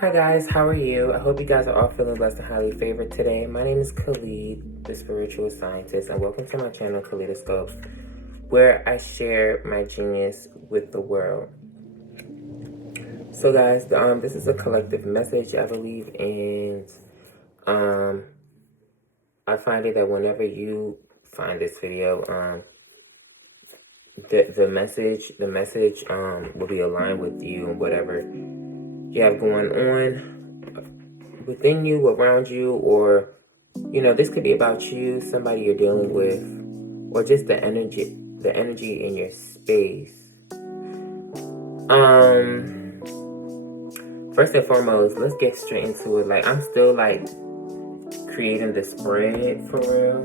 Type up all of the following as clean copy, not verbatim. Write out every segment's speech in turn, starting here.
Hi guys, how are you? I hope you guys are all feeling blessed and highly favored today. My name is Khalid, the spiritual scientist, and welcome to my channel, Kaleidoscope, where I share my genius with the world. So guys, this is a collective message, I believe, and I find it that whenever you find this video, the message will be aligned with you and whatever you have going on within you, around you, or this could be about you, somebody you're dealing with, or just the energy in your space. First and foremost, let's get straight into it. Like, I'm still like creating the spread for real.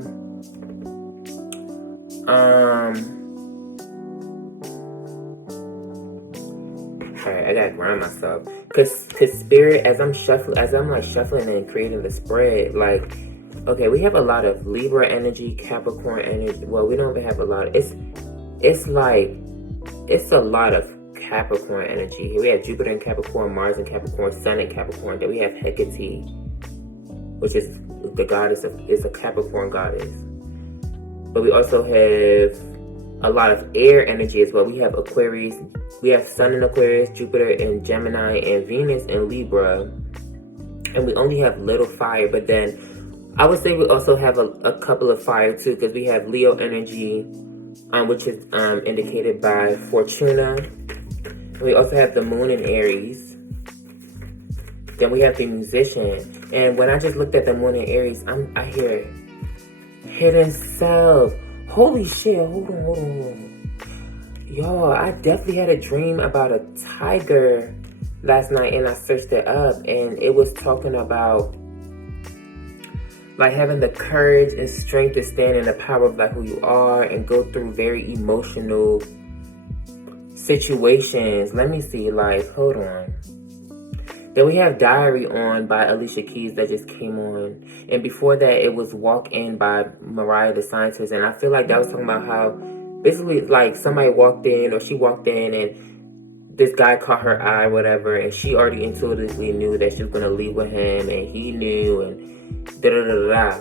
Alright, I gotta grind myself. Cause spirit, as I'm shuffling and creating the spread, like, okay, we have a lot of Libra energy, Capricorn energy. Well, we don't even have a lot. It's a lot of Capricorn energy. Here we have Jupiter in Capricorn, Mars in Capricorn, Sun in Capricorn. Then we have Hecate, which is the goddess is a Capricorn goddess. But we also have a lot of air energy as well. We have Aquarius, we have Sun in Aquarius, Jupiter in Gemini, and Venus in Libra. And we only have little fire, but then I would say we also have a couple of fire too, because we have Leo energy, which is indicated by Fortuna. We also have the Moon in Aries. Then we have the Musician. And when I just looked at the Moon in Aries, I hear hidden self. Holy shit, hold on. Y'all, I definitely had a dream about a tiger last night, and I searched it up, and it was talking about like having the courage and strength to stand in the power of like who you are and go through very emotional situations. Let me see, like, hold on. Then we have Diary on by Alicia Keys that just came on. And before that, it was Walk In by Mariah the Scientist. And I feel like that was talking about how basically like somebody walked in, or she walked in, and this guy caught her eye, whatever. And she already intuitively knew that she was going to leave with him, and he knew, and da-da-da-da-da.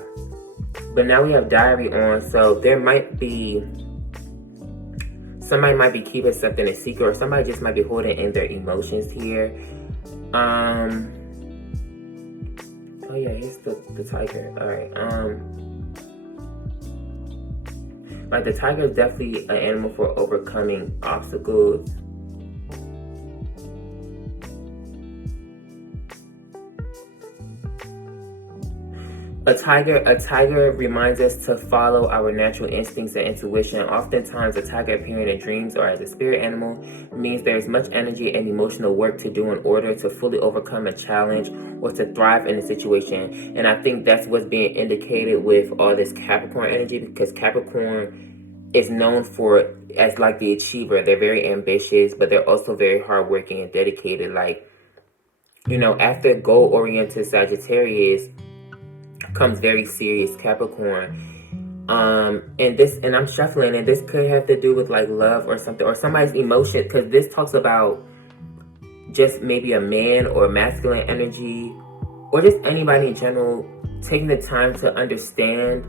But now we have Diary on, so there might be, somebody might be keeping something a secret, or somebody just might be holding in their emotions here. Oh yeah, here's the tiger. Alright, like the tiger is definitely an animal for overcoming obstacles. A tiger reminds us to follow our natural instincts and intuition. Oftentimes, a tiger appearing in dreams or as a spirit animal means there is much energy and emotional work to do in order to fully overcome a challenge or to thrive in a situation. And I think that's what's being indicated with all this Capricorn energy, because Capricorn is known as like the achiever. They're very ambitious, but they're also very hardworking and dedicated. Like, after goal-oriented Sagittarius comes very serious Capricorn. And I'm shuffling, and this could have to do with like love or something, or somebody's emotion, because this talks about just maybe a man or masculine energy, or just anybody in general taking the time to understand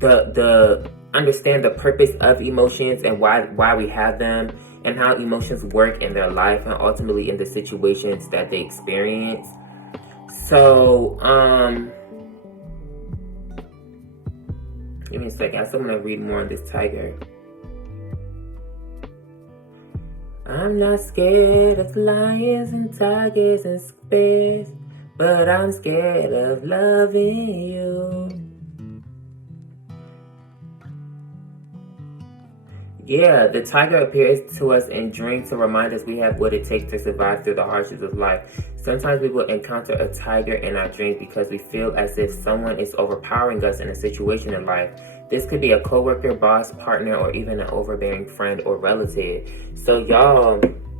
the purpose of emotions and why we have them, and how emotions work in their life and ultimately in the situations that they experience. So, give me a second. I still want to read more on this tiger. I'm not scared of lions and tigers and bears, but I'm scared of loving you. Yeah, the tiger appears to us in dreams to remind us we have what it takes to survive through the hardships of life. Sometimes we will encounter a tiger in our dreams because we feel as if someone is overpowering us in a situation in life. This could be a coworker, boss, partner, or even an overbearing friend or relative. So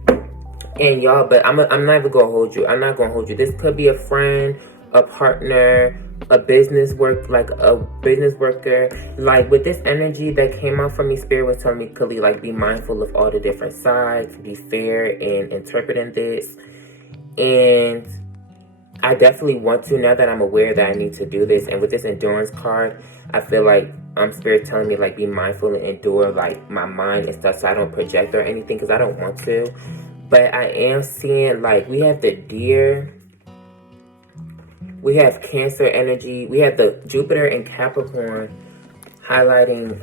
but I'm not even gonna hold you. I'm not gonna hold you. This could be a friend, a partner, a business worker. Like with this energy that came out from me, Spirit was telling me, Kali, like be mindful of all the different sides, be fair in interpreting this. And I definitely want to, now that I'm aware that I need to do this. And with this endurance card, I feel like Spirit telling me, like, be mindful and endure, like, my mind and stuff, so I don't project or anything, because I don't want to. But I am seeing, like, we have the deer, we have Cancer energy, we have the Jupiter and Capricorn highlighting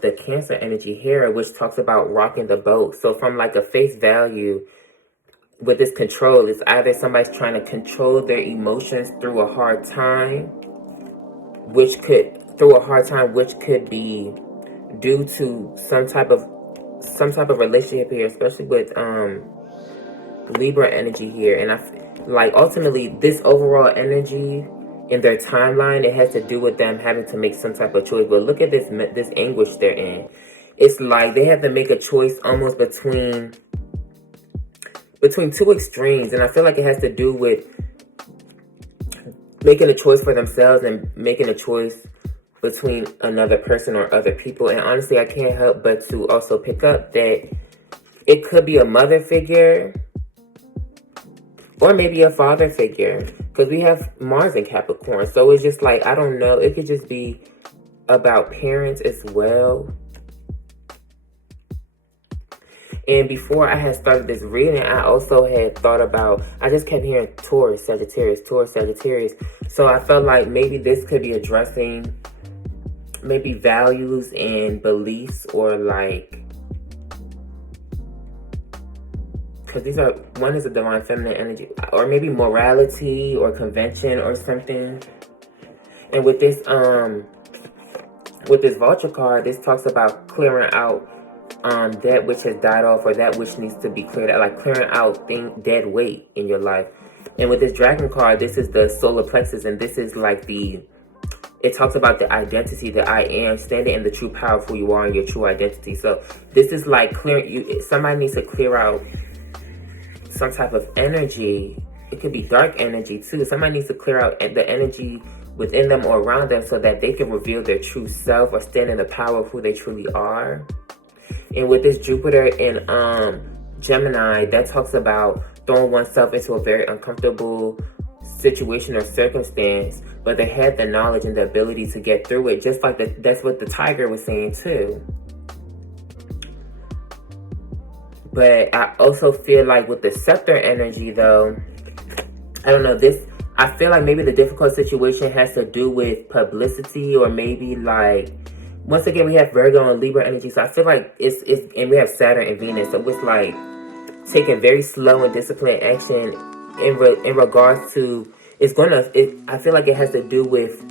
the Cancer energy here, which talks about rocking the boat. So from, like, a face value, with this control, it's either somebody's trying to control their emotions through a hard time, which could be due to some type of relationship here, especially with Libra energy here. And like ultimately this overall energy in their timeline, it has to do with them having to make some type of choice. But look at this anguish they're in. It's like they have to make a choice almost between two extremes, and I feel like it has to do with making a choice for themselves and making a choice between another person or other people. And honestly, I can't help but to also pick up that it could be a mother figure or maybe a father figure, because we have Mars in Capricorn. So it's just like, I don't know, it could just be about parents as well. And before I had started this reading, I also had thought about, I just kept hearing Taurus, Sagittarius, Taurus, Sagittarius. So I felt like maybe this could be addressing maybe values and beliefs, or like, because one is a divine feminine energy, or maybe morality or convention or something. And with this vulture card, this talks about clearing out that which has died off, or that which needs to be cleared out, like clearing out dead weight in your life. And with this dragon card, this is the solar plexus, and this is like it talks about the identity, that I am, standing in the true power of who you are and your true identity. So this is like somebody needs to clear out some type of energy. It could be dark energy too. Somebody needs to clear out the energy within them or around them, so that they can reveal their true self or stand in the power of who they truly are. And with this Jupiter in Gemini, that talks about throwing oneself into a very uncomfortable situation or circumstance, but they had the knowledge and the ability to get through it, just like that's what the tiger was saying too. But I also feel like with the scepter energy though, I don't know, I feel like maybe the difficult situation has to do with publicity, or maybe like, once again, we have Virgo and Libra energy, so I feel like and we have Saturn and Venus, so it's like taking very slow and disciplined action in regards to, I feel like it has to do with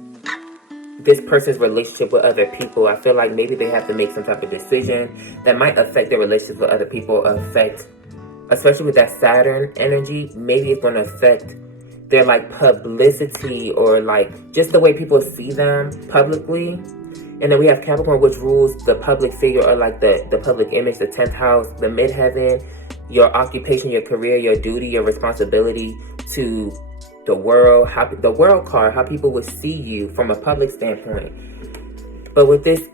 this person's relationship with other people. I feel like maybe they have to make some type of decision that might affect their relationship with other people, especially with that Saturn energy, maybe it's going to affect their like publicity, or like just the way people see them publicly. And then we have Capricorn, which rules the public figure, or like the public image, the 10th house, the midheaven, your occupation, your career, your duty, your responsibility to the world, the world card, how people would see you from a public standpoint. But with this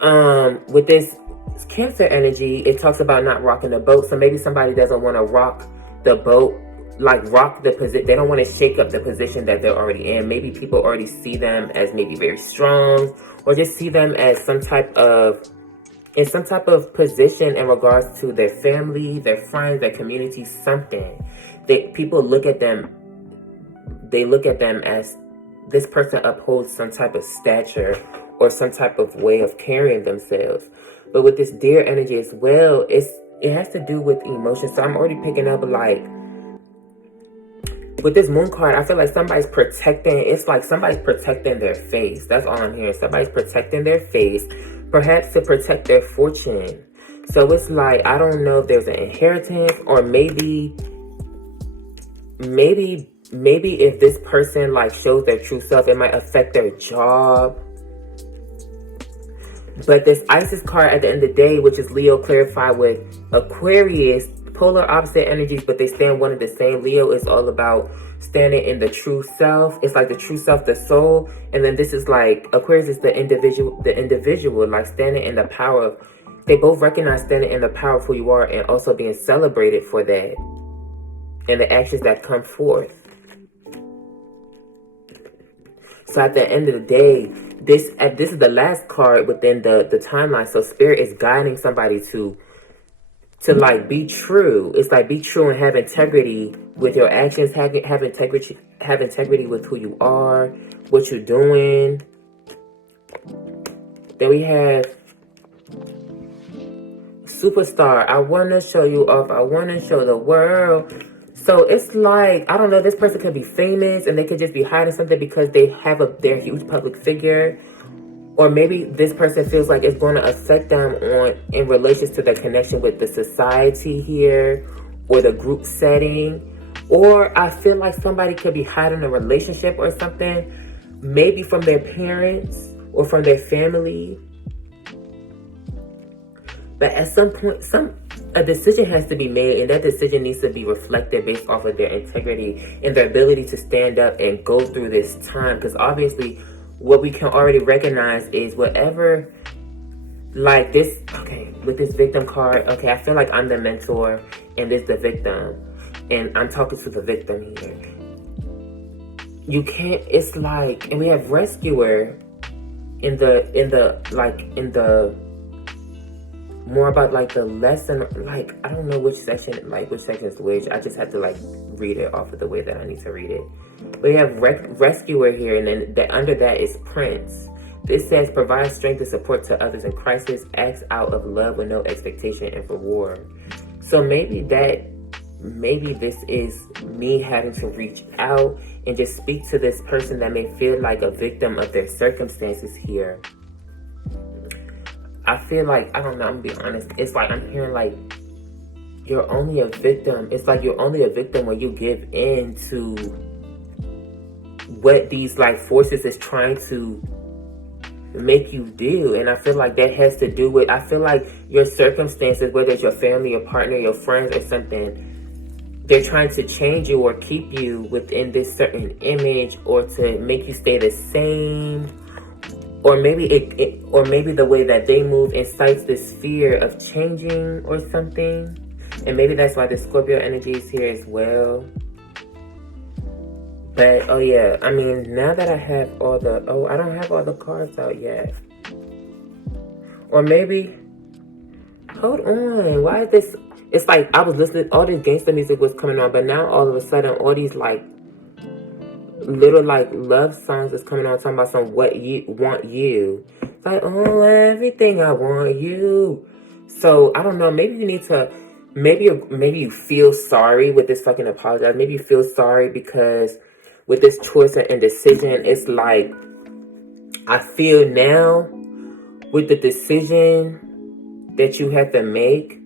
Cancer energy, it talks about not rocking the boat. So maybe somebody doesn't want to rock the boat, like rock the position. They don't want to shake up the position that they're already in. Maybe people already see them as maybe very strong, or just see them as some type of position in regards to their family, their friends, their community, something. People look at them, they look at them as this person upholds some type of stature or some type of way of carrying themselves. But with this deer energy as well, it has to do with emotions. So I'm already picking up, like, with this moon card, I feel like somebody's protecting, it's like somebody's protecting their face. That's all I'm hearing. Somebody's protecting their face, perhaps to protect their fortune. So it's like, I don't know if there's an inheritance, or maybe if this person like shows their true self, it might affect their job. But this Isis card at the end of the day, which is Leo clarified with Aquarius, polar opposite energies, but they stand one and the same. Leo is all about standing in the true self. It's like the true self, the soul. And then this is like, Aquarius is the individual, like standing in the power of, they both recognize standing in the power of who you are and also being celebrated for that and the actions that come forth. So at the end of the day, this is the last card within the timeline. So Spirit is guiding somebody to like be true. It's like be true and have integrity with your actions. Have integrity with who you are, what you're doing. Then we have Superstar. I want to show you off. I want to show the world. So it's like, I don't know, this person could be famous and they could just be hiding something because they're a huge public figure. Or maybe this person feels like it's going to affect them in relations to their connection with the society here or the group setting. Or I feel like somebody could be hiding a relationship or something, maybe from their parents or from their family. But at some point, a decision has to be made, and that decision needs to be reflected based off of their integrity and their ability to stand up and go through this time. Because obviously, what we can already recognize is whatever, like this, okay, with this victim card, okay, I feel like I'm the mentor and this the victim, and I'm talking to the victim here. You can't, it's like, and we have rescuer in the more about like the lesson, like I don't know which section is which. I just have to like read it off of the way that I need to read it. We have rescuer here, and then under that is Prince. This says provide strength and support to others in crisis, acts out of love with no expectation and reward. So maybe this is me having to reach out and just speak to this person that may feel like a victim of their circumstances here. I feel like, I don't know, I'm gonna be honest. It's like I'm hearing like you're only a victim. It's like you're only a victim when you give in to what these like forces is trying to make you do. And I feel like that has to do with, I feel like your circumstances, whether it's your family, your partner, your friends or something, they're trying to change you or keep you within this certain image or to make you stay the same. Or maybe or maybe the way that they move incites this fear of changing or something. And maybe that's why the Scorpio energy is here as well. But, oh yeah, I mean, now that I have I don't have all the cards out yet. Or maybe, hold on, why is this? It's like I was listening, all this gangster music was coming on, but now all of a sudden, all these like, little like love songs is coming on talking about some what you want you. It's like, oh, everything I want you. So I don't know, maybe you need to maybe you feel sorry with this fucking apologize. Maybe you feel sorry because with this choice and indecision, it's like I feel now with the decision that you have to make,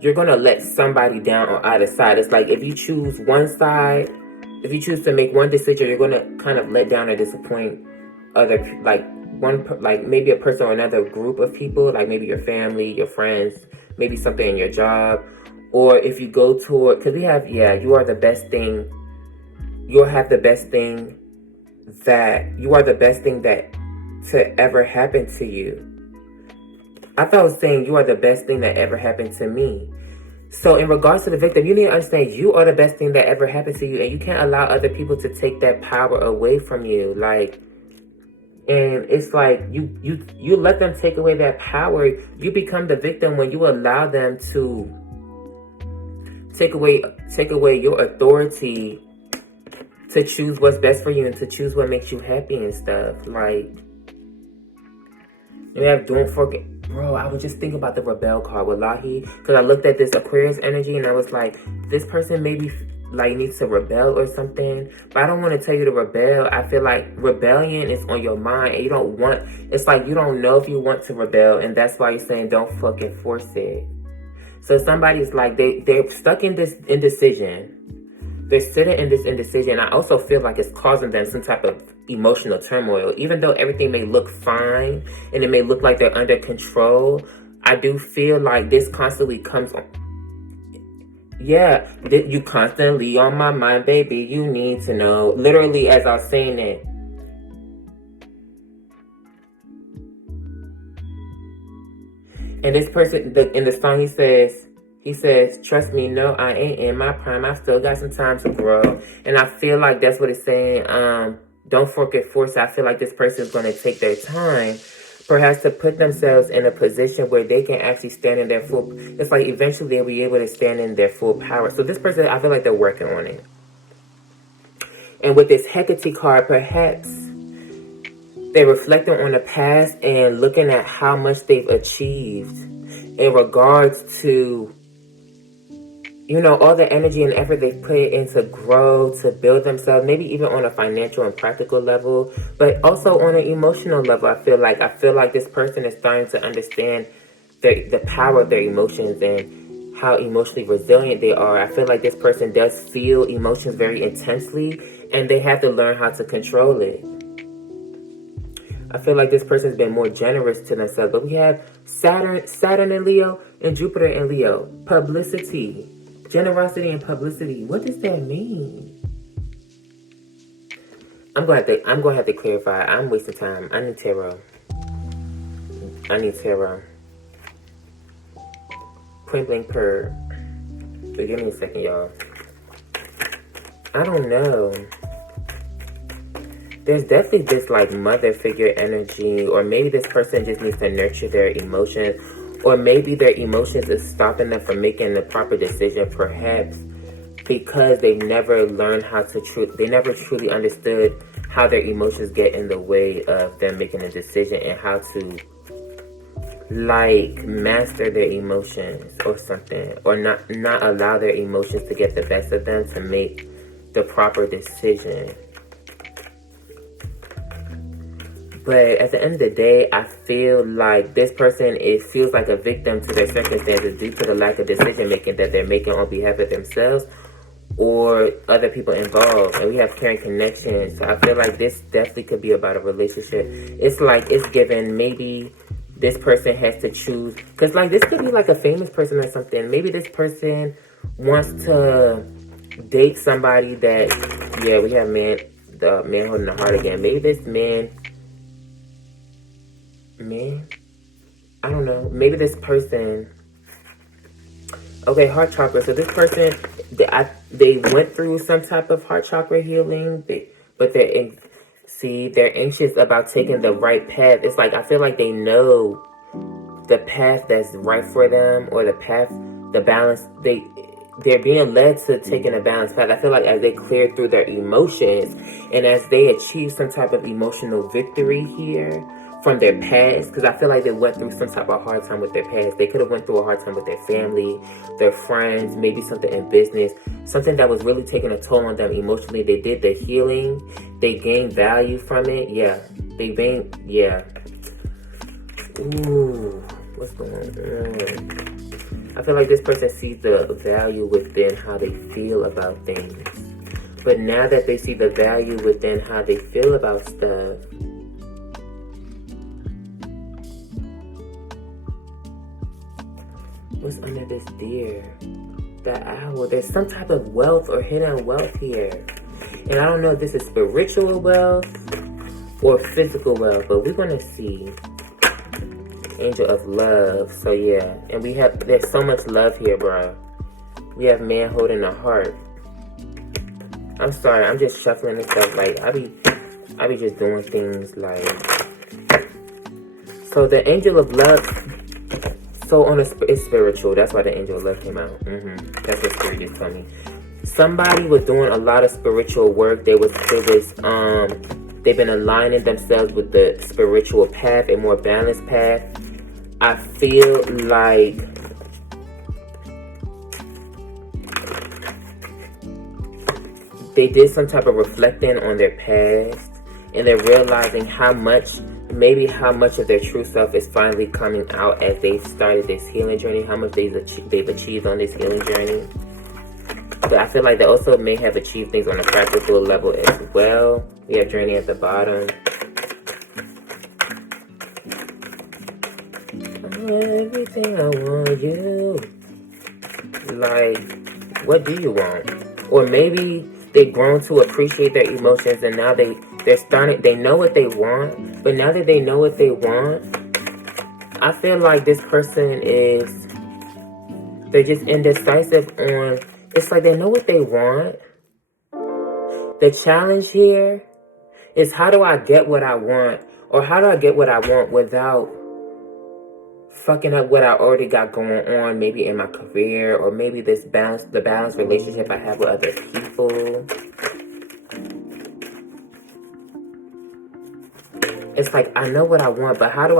you're gonna let somebody down on either side. It's like if you choose one side, if you choose to make one decision, you're going to kind of let down or disappoint other, like maybe a person or another group of people, like maybe your family, your friends, maybe something in your job. Or if you go toward, because we have, you are the best thing. You'll have the best thing you are the best thing that to ever happen to you. I thought I was saying you are the best thing that ever happened to me. So in regards to the victim, you need to understand you are the best thing that ever happened to you, and you can't allow other people to take that power away from you. Like, and it's like you let them take away that power. You become the victim when you allow them to take away your authority to choose what's best for you and to choose what makes you happy and stuff. Like, you have don't forget. Bro, I was just thinking about the rebel card, wallahi, because I looked at this Aquarius energy and I was like, this person maybe like needs to rebel or something. But I don't want to tell you to rebel. I feel like rebellion is on your mind and you don't want, it's like you don't know if you want to rebel, and that's why you're saying don't fucking force it. So somebody's like, they're stuck in this indecision. They're sitting in this indecision. I also feel like it's causing them some type of emotional turmoil. Even though everything may look fine and it may look like they're under control, I do feel like this constantly comes on. Yeah, you constantly on my mind, baby. You need to know. Literally, as I was saying it. And this person, in the song, he says, trust me, no, I ain't in my prime. I still got some time to grow. And I feel like that's what it's saying. Don't forget force. I feel like this person is going to take their time, perhaps to put themselves in a position where they can actually stand in their full. It's like eventually they'll be able to stand in their full power. So this person, I feel like they're working on it. And with this Hecate card, perhaps they're reflecting on the past and looking at how much they've achieved in regards to, all the energy and effort they've put in to grow, to build themselves, maybe even on a financial and practical level, but also on an emotional level. I feel like this person is starting to understand the power of their emotions and how emotionally resilient they are. I feel like this person does feel emotions very intensely, and they have to learn how to control it. I feel like this person's been more generous to themselves. But we have Saturn in Leo and Jupiter in Leo. Publicity. Generosity and publicity. What does that mean? I'm gonna have to clarify. I'm wasting time. I need tarot. Point blank per. So give me a second, y'all. I don't know. There's definitely this like mother figure energy, or maybe this person just needs to nurture their emotions, or maybe their emotions is stopping them from making the proper decision, perhaps because they've never learned how to they never truly understood how their emotions get in the way of them making a decision, and how to like master their emotions or something, or not allow their emotions to get the best of them to make the proper decision. But at the end of the day, I feel like this person feels like a victim to their circumstances due to the lack of decision making that they're making on behalf of themselves or other people involved. And we have caring connections. So I feel like this definitely could be about a relationship. It's like it's given maybe this person has to choose. Because like this could be like a famous person or something. Maybe this person wants to date somebody that, yeah, we have the man holding the heart again. Maybe this man, I don't know. Maybe this person. Okay, heart chakra. So this person, they went through some type of heart chakra healing, but they're anxious about taking the right path. It's like I feel like they know the path that's right for them, or the balance. They're being led to taking a balanced path. I feel like as they clear through their emotions and as they achieve some type of emotional victory here from their past, because I feel like they went through some type of hard time with their past. They could have went through a hard time with their family, their friends, maybe something in business, something that was really taking a toll on them emotionally. They did the healing. They gained value from it. Yeah. Ooh, what's going on? I feel like this person sees the value within how they feel about things. But now that they see the value within how they feel about stuff, what's under this deer? The owl. There's some type of wealth or hidden wealth here. And I don't know if this is spiritual wealth or physical wealth, but we're going to see. Angel of love. So yeah. And there's so much love here, bro. We have man holding a heart. I'm sorry, I'm just shuffling and stuff. Like, I be just doing things like. So the angel of love. So it's spiritual. That's why the angel of love came out. That's what spirit just told me. Somebody was doing a lot of spiritual work. They've been aligning themselves with the spiritual path, a more balanced path. I feel like they did some type of reflecting on their past, and they're realizing how much of their true self is finally coming out as they've started this healing journey, how much they've achieved on this healing journey. But I feel like they also may have achieved things on a practical level as well. We have journey at the bottom. Everything I want you. Like, What do you want? Or maybe they've grown to appreciate their emotions, and now they're starting. They know what they want, but now that they know what they want, I feel like this person is. They're just indecisive on. It's like they know what they want. The challenge here is, how do I get what I want, or how do I get what I want without fucking up what I already got going on, maybe in my career, or maybe the balanced relationship I have with other people. It's like, I know what I want, but how do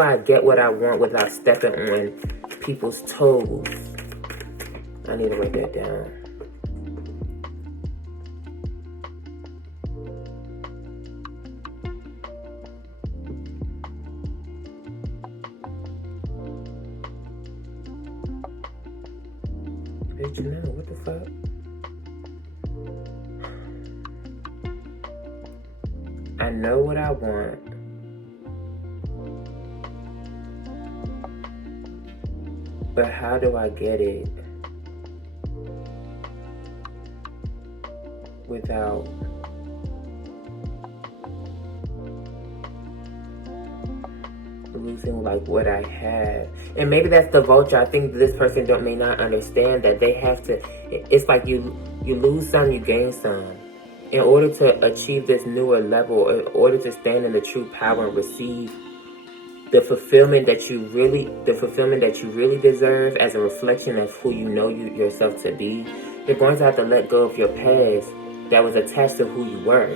I get what I want without stepping on people's toes? I need to write that down. Bitch, no, what the fuck? I know what I want. But how do I get it without losing like what I have? And maybe that's the vulture. I think this person may not understand that they have to. It's like you lose some, you gain some. In order to achieve this newer level, in order to stand in the true power and receive the fulfillment that you really deserve as a reflection of who you know yourself to be, you're going to have to let go of your past that was attached to who you were.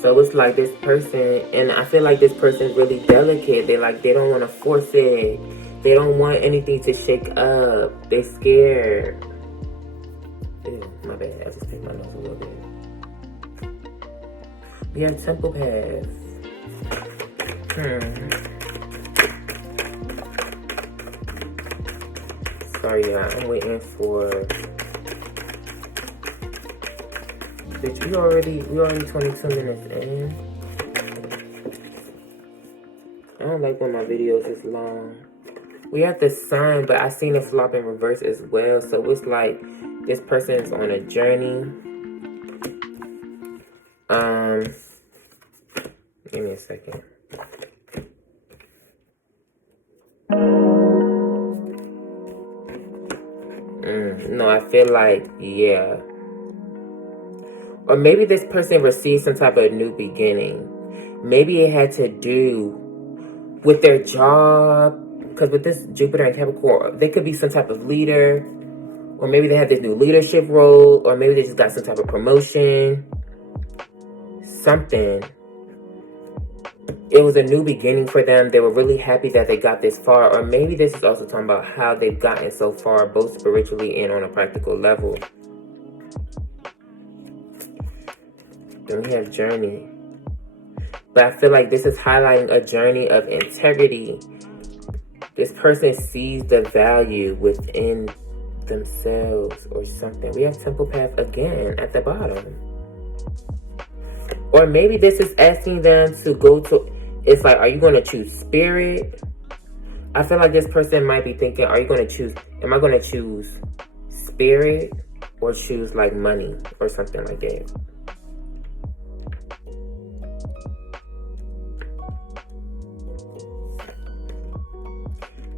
So it's like this person, and I feel like this person is really delicate. They don't want to force it. They don't want anything to shake up. They're scared. Ew, my bad. I just picked my nose a little bit. We have temple paths. Sorry, y'all. I'm waiting for. Bitch, we already 22 minutes in. I don't like when my videos is long. We have the sun, but I seen it flop in reverse as well. So it's like this person is on a journey. Give me a second. No, I feel like, yeah. Or maybe this person received some type of new beginning. Maybe it had to do with their job. Because with this Jupiter and Capricorn, they could be some type of leader. Or maybe they have this new leadership role. Or maybe they just got some type of promotion. Something. It was a new beginning for them. They were really happy that they got this far. Or maybe this is also talking about how they've gotten so far, both spiritually and on a practical level. Then we have journey. But I feel like this is highlighting a journey of integrity. This person sees the value within themselves or something. We have temple path again at the bottom. Or maybe this is asking them to go to, it's like, are you going to choose spirit? I feel like this person might be thinking, am I going to choose spirit or choose like money or something like that?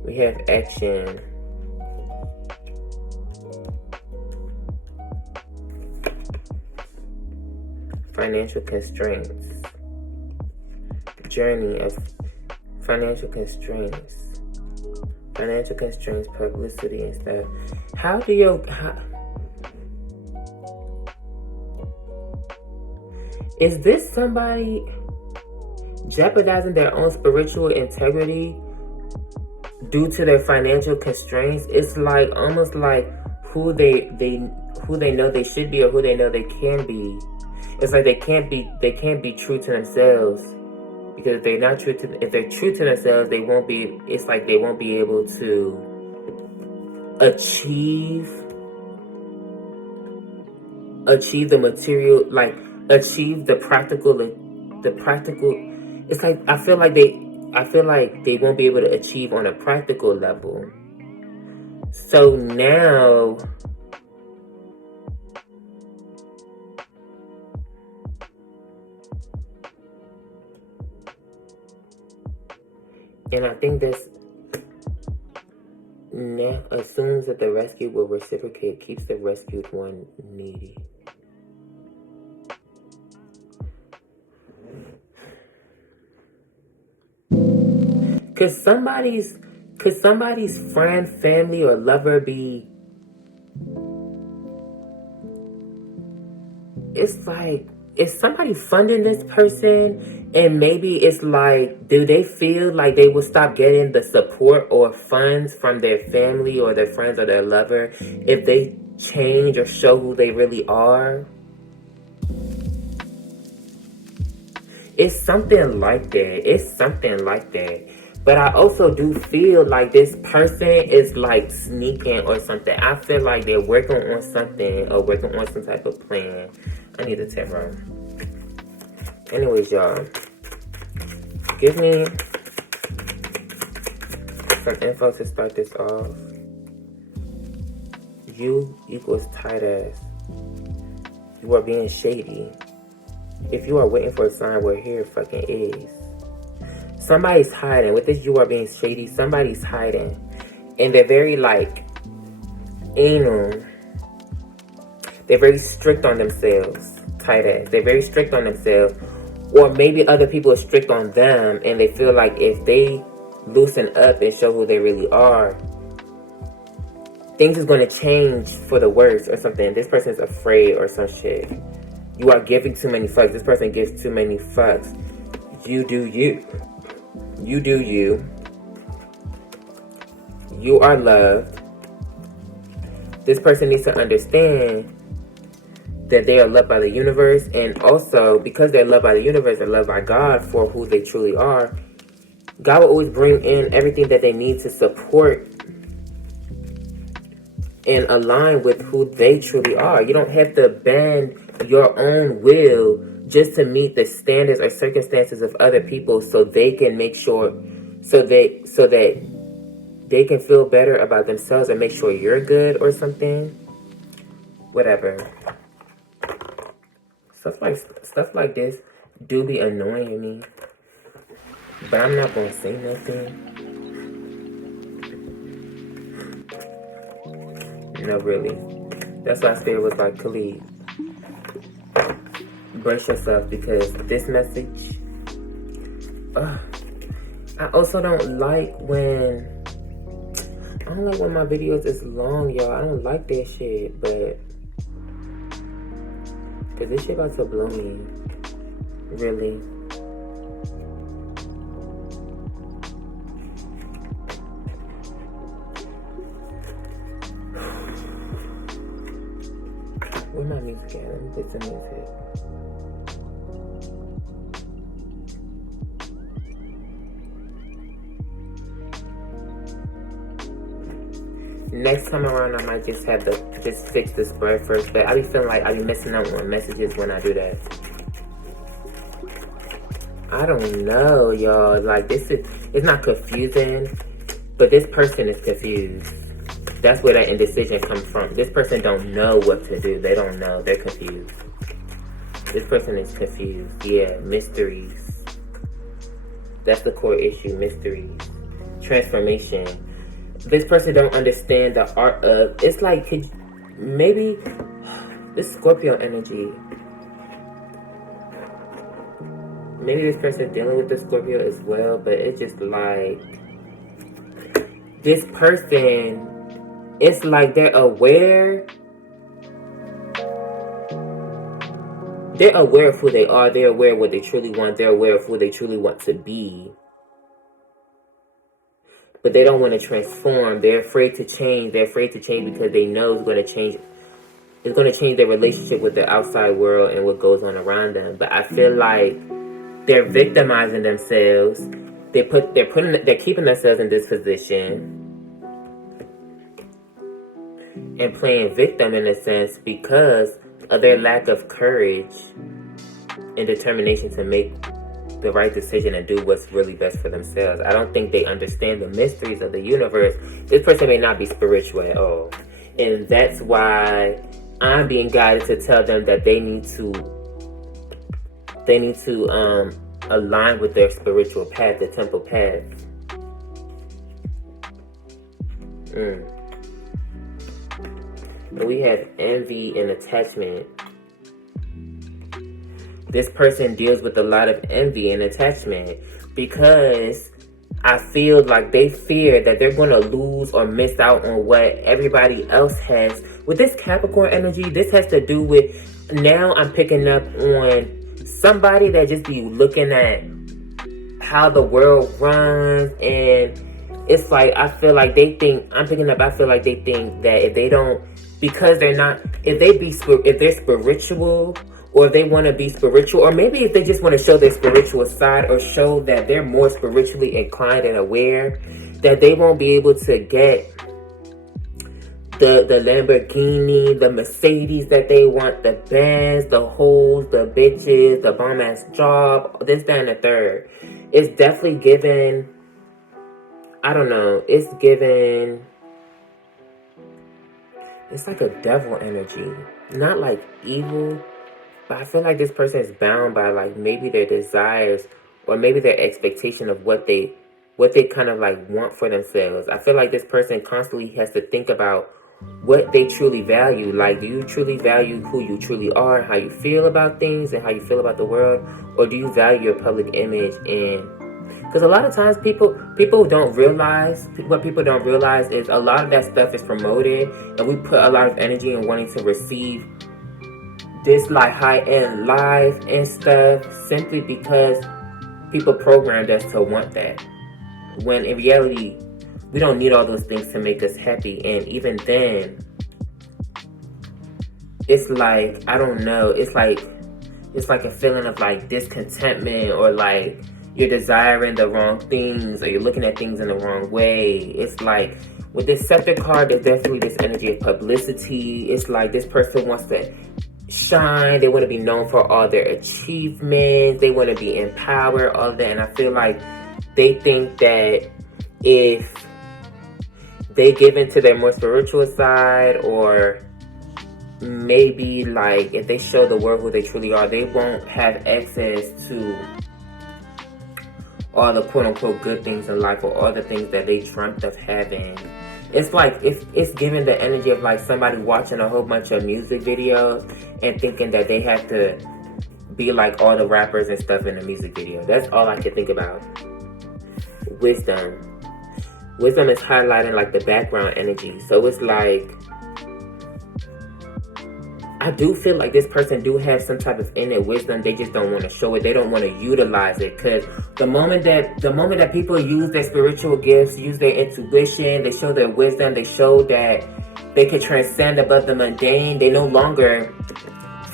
We have action. Financial constraints. Journey of financial constraints. Financial constraints, publicity and stuff. Is this somebody jeopardizing their own spiritual integrity due to their financial constraints? It's like almost like who they know they should be or who they know they can be. It's like they can't be true to themselves, because if they're true to themselves, they won't be able to achieve the material, like achieve the practical. It's like I feel like I feel like they won't be able to achieve on a practical level. So now, and I think this now assumes that the rescue will reciprocate, keeps the rescued one needy. Could somebody's friend, family, or lover be... It's like, is somebody funding this person? And maybe it's like, do they feel like they will stop getting the support or funds from their family or their friends or their lover if they change or show who they really are? It's something like that. It's something like that. But I also do feel like this person is like sneaking or something. I feel like they're working on something or working on some type of plan. I need a tarot. Anyways, y'all, give me some info to start this off. You equals tight ass. You are being shady. If you are waiting for a sign, well, here it fucking is. Somebody's hiding. With this, you are being shady. Somebody's hiding. And they're very, like, anal. They're very strict on themselves. Tight ass. They're very strict on themselves. Or maybe other people are strict on them. And they feel like if they loosen up and show who they really are, things is going to change for the worse or something. This person's afraid or some shit. You are giving too many fucks. This person gives too many fucks. You do you. You do you. You are loved. This person needs to understand that they are loved by the universe. And also, because they're loved by the universe, they're loved by God for who they truly are. God will always bring in everything that they need to support and align with who they truly are. You don't have to bend your own will just to meet the standards or circumstances of other people so they can make sure, so that they can feel better about themselves and make sure you're good or something. Whatever. Stuff like this do be annoying me. But I'm not gonna say nothing. No, really. That's why Spirit was like, Khalid, brace yourself, because this message, I also don't like when my videos is long, y'all. I don't like that shit, but because this shit about to blow me. Really. Where my music at? Let me put some music. Next time around, I might just have to just fix the spread first. But I be feeling like I be missing out on messages when I do that. I don't know, y'all. Like, it's not confusing, but this person is confused. That's where that indecision comes from. This person don't know what to do. They don't know. They're confused. This person is confused. Yeah, mysteries. That's the core issue, mysteries. Transformation. This person don't understand the art of... It's like, maybe... This Scorpio energy. Maybe this person dealing with the Scorpio as well, but it's just like... This person... It's like they're aware. They're aware of who they are. They're aware of what they truly want. They're aware of who they truly want to be. But they don't want to transform. They're afraid to change. They're afraid to change because they know it's going to change. It's going to change their relationship with the outside world and what goes on around them. But I feel like they're victimizing themselves. They're keeping themselves in this position and playing victim in a sense because of their lack of courage and determination to make the right decision and do what's really best for themselves. I don't think they understand the mysteries of the universe. This person may not be spiritual at all. And that's why I'm being guided to tell them that they need to align with their spiritual path, the temple path. And we have envy and attachment. This person deals with a lot of envy and attachment because I feel like they fear that they're going to lose or miss out on what everybody else has. With this Capricorn energy, this has to do with, now I'm picking up on somebody that just be looking at how the world runs, and it's like, I feel like they think, I feel like they think that if they don't, because they're not, if they're spiritual, or if they want to be spiritual, or maybe if they just want to show their spiritual side, or show that they're more spiritually inclined and aware, that they won't be able to get the Lamborghini, the Mercedes that they want, the Benz, the hoes, the bitches, the bomb-ass job, this, that, and the third. It's definitely given, I don't know, it's like a devil energy. Not like evil, but I feel like this person is bound by like maybe their desires or maybe their expectation of what they kind of like want for themselves. I feel like this person constantly has to think about what they truly value. Like, do you truly value who you truly are, how you feel about things and how you feel about the world? Or do you value your public image? And because a lot of times people don't realize, what people don't realize is a lot of that stuff is promoted, and we put a lot of energy in wanting to receive this like high-end life and stuff simply because people programmed us to want that. When in reality, we don't need all those things to make us happy. And even then, it's like, I don't know, it's like a feeling of like discontentment, or like you're desiring the wrong things, or you're looking at things in the wrong way. It's like, with this Scepter card, there's definitely this energy of publicity. It's like this person wants to shine. They want to be known for all their achievements. They want to be empowered, all that. And I feel like they think that if they give into their more spiritual side, or maybe like if they show the world who they truly are, they won't have access to all the quote-unquote good things in life, or all the things that they dreamt of having. It's like, it's giving the energy of like somebody watching a whole bunch of music videos and thinking that they have to be like all the rappers and stuff in the music video. That's all I can think about. Wisdom is highlighting like the background energy. So it's like, I do feel like this person do have some type of innate wisdom. They just don't want to show it. They don't want to utilize it. Because the moment that people use their spiritual gifts, use their intuition, they show their wisdom, they show that they can transcend above the mundane, they no longer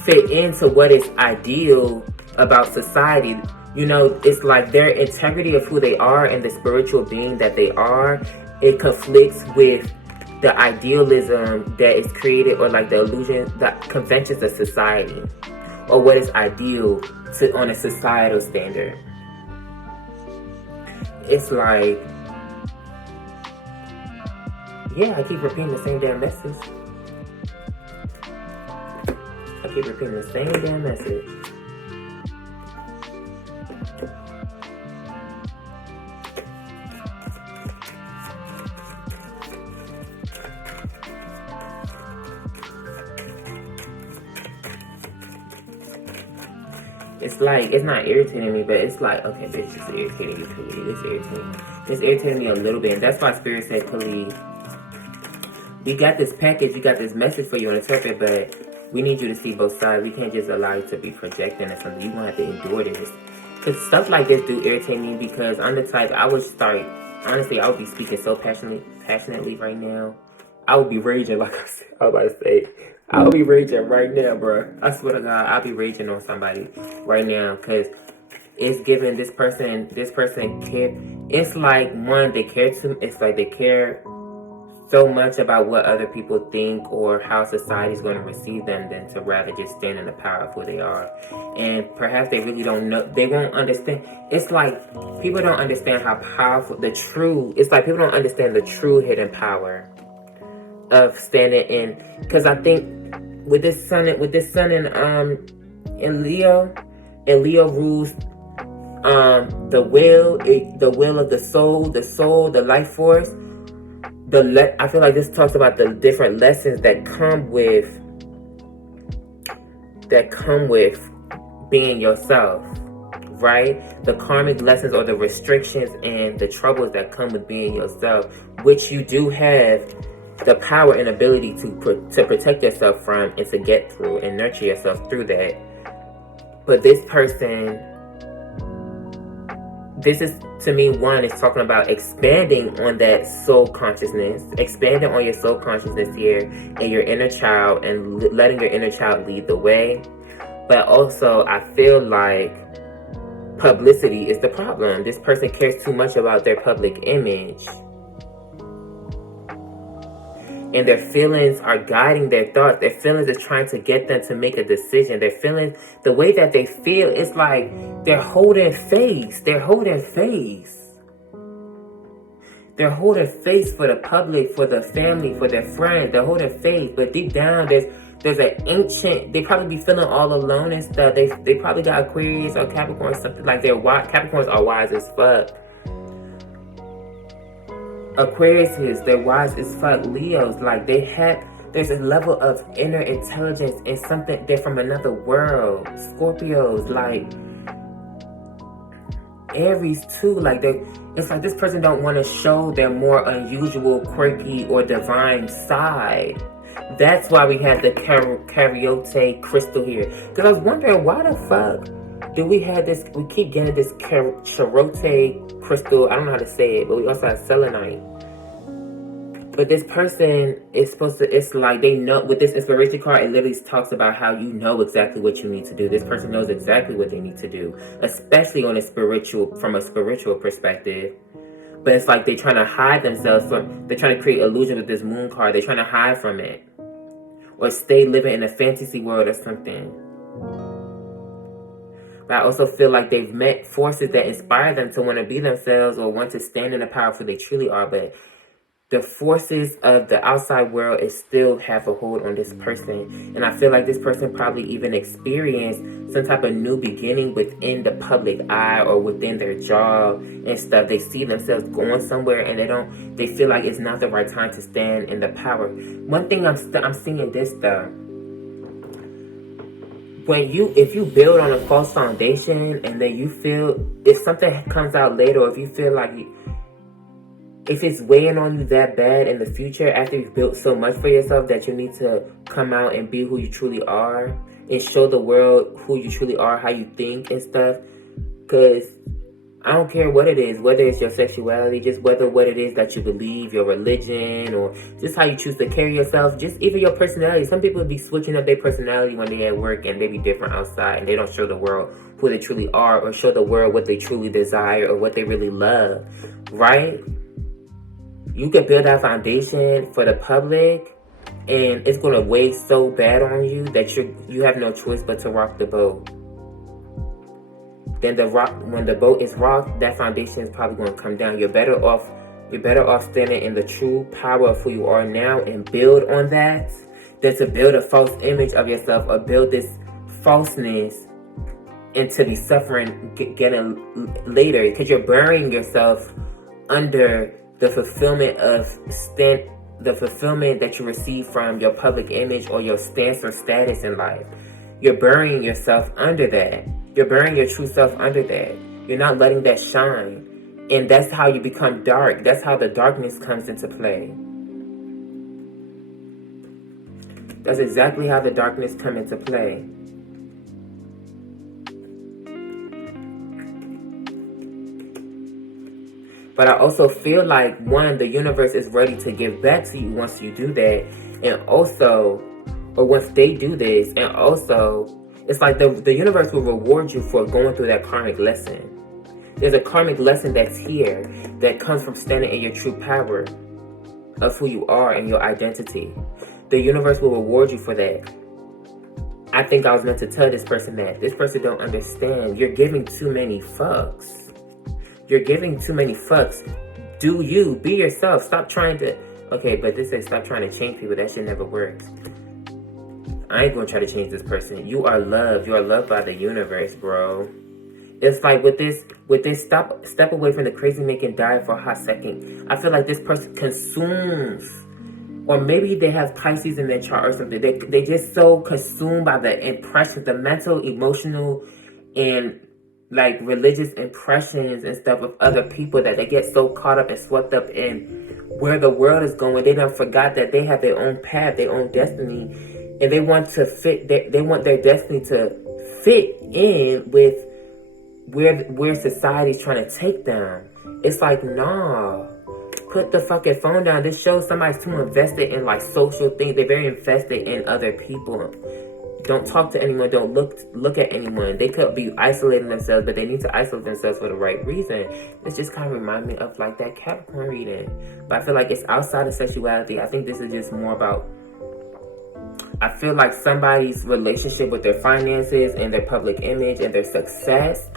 fit into what is ideal about society. You know, it's like their integrity of who they are and the spiritual being that they are, it conflicts with the idealism that is created, or like the illusion, the conventions of society, or what is ideal on a societal standard. It's like, yeah, I keep repeating the same damn message. It's like, it's not irritating me, but it's like, okay, bitch, it's irritating you, Khalid. It's irritating me a little bit. And that's why Spirit said, Khalid, we got this package, we got this message for you to interpret, but we need you to see both sides. We can't just allow you to be projecting or something. You're going to have to endure this. Because stuff like this do irritate me, because I'm the type, I would be speaking so passionately right now. I would be raging, like I said, I was about to say. I'll be raging right now, bro. I swear to God, I'll be raging on somebody right now, because it's giving this person care. It's like, one, it's like they care so much about what other people think or how society's going to receive them than to rather just stand in the power of who they are. And perhaps they really don't know, they won't understand. It's like people don't understand how powerful it's like people don't understand the true hidden power of standing in, because I think with this sun in Leo, and Leo rules the will of the soul, the life force. I feel like this talks about the different lessons that come with being yourself, right? The karmic lessons or the restrictions and the troubles that come with being yourself, which you do have the power and ability to protect yourself from and to get through and nurture yourself through that. But this person, this is, to me, one, is talking about expanding on that soul consciousness, expanding on your soul consciousness here and your inner child, and letting your inner child lead the way. But also, I feel like publicity is the problem. This person cares too much about their public image. And their feelings are guiding their thoughts. Their feelings is trying to get them to make a decision. Their feelings, the way that they feel, it's like they're holding face. They're holding face. They're holding face for the public, for the family, for their friends. They're holding face. But deep down, there's an ancient, they probably be feeling all alone and stuff. They probably got Aquarius or Capricorn, something like they're wise. Capricorns are wise as fuck. Aquarius, they're wise as fuck. Leos, like there's a level of inner intelligence and something, they're from another world. Scorpios, like Aries too, like it's like this person don't want to show their more unusual, quirky, or divine side. That's why we have the Cariote crystal here. Because I was wondering, why the fuck do we have this? We keep getting this Charote crystal. I don't know how to say it, but we also have selenite. But this person is supposed to, it's like they know, with this inspiration card, it literally talks about how you know exactly what you need to do. This person knows exactly what they need to do, especially from a spiritual perspective. But it's like they're trying to hide themselves they're trying to create illusion with this moon card. They're trying to hide from it. Or stay living in a fantasy world or something. But I also feel like they've met forces that inspire them to want to be themselves or want to stand in the power of who they truly are. But the forces of the outside world still have a hold on this person. And I feel like this person probably even experienced some type of new beginning within the public eye or within their job and stuff. They see themselves going somewhere and they feel like it's not the right time to stand in the power. One thing I'm seeing this though. If you build on a false foundation and then you feel, if something comes out later, or if you feel like if it's weighing on you that bad in the future after you've built so much for yourself that you need to come out and be who you truly are and show the world who you truly are, how you think and stuff. Because I don't care what it is, whether it's your sexuality, just what it is that you believe, your religion, or just how you choose to carry yourself, just even your personality. Some people be switching up their personality when they at work and they be different outside and they don't show the world who they truly are or show the world what they truly desire or what they really love, right? You can build that foundation for the public and it's going to weigh so bad on you that you have no choice but to rock the boat. Then when the boat is rocked, that foundation is probably going to come down. You're better off standing in the true power of who you are now and build on that than to build a false image of yourself or build this falseness and to be suffering getting later, because you're burying yourself under the fulfillment that you receive from your public image or your stance or status in life. You're burying yourself under that. You're burying your true self under that. You're not letting that shine. And that's how you become dark. That's how the darkness comes into play. That's exactly how the darkness comes into play. But I also feel like, one, the universe is ready to give back to you once you do that. And also, or once they do this, and also, it's like the universe will reward you for going through that karmic lesson. There's a karmic lesson that's here that comes from standing in your true power. of who you are and your identity. The universe will reward you for that. I think I was meant to tell this person that. This person don't understand. You're giving too many fucks. You're giving too many fucks. Do you. Be yourself. Stop trying to... Okay, but this says stop trying to change people. That shit never works. I ain't gonna try to change this person. You are loved. You are loved by the universe, bro. It's like with this, step away from the crazy making diet for a hot second. I feel like this person consumes, or maybe they have Pisces in their chart or something. They just so consumed by the impressions, the mental, emotional, and like religious impressions and stuff of other people that they get so caught up and swept up in where the world is going. They done forgot that they have their own path, their own destiny, and they want to fit. They want their destiny to fit in with where society's trying to take them. It's like, nah, put the fucking phone down. This shows somebody's too invested in like social things. They're very invested in other people. Don't talk to anyone. Don't look at anyone. They could be isolating themselves, but they need to isolate themselves for the right reason. This just kind of reminds me of like that Capricorn reading. But I feel like it's outside of sexuality. I think this is just more about, I feel like somebody's relationship with their finances and their public image and their success.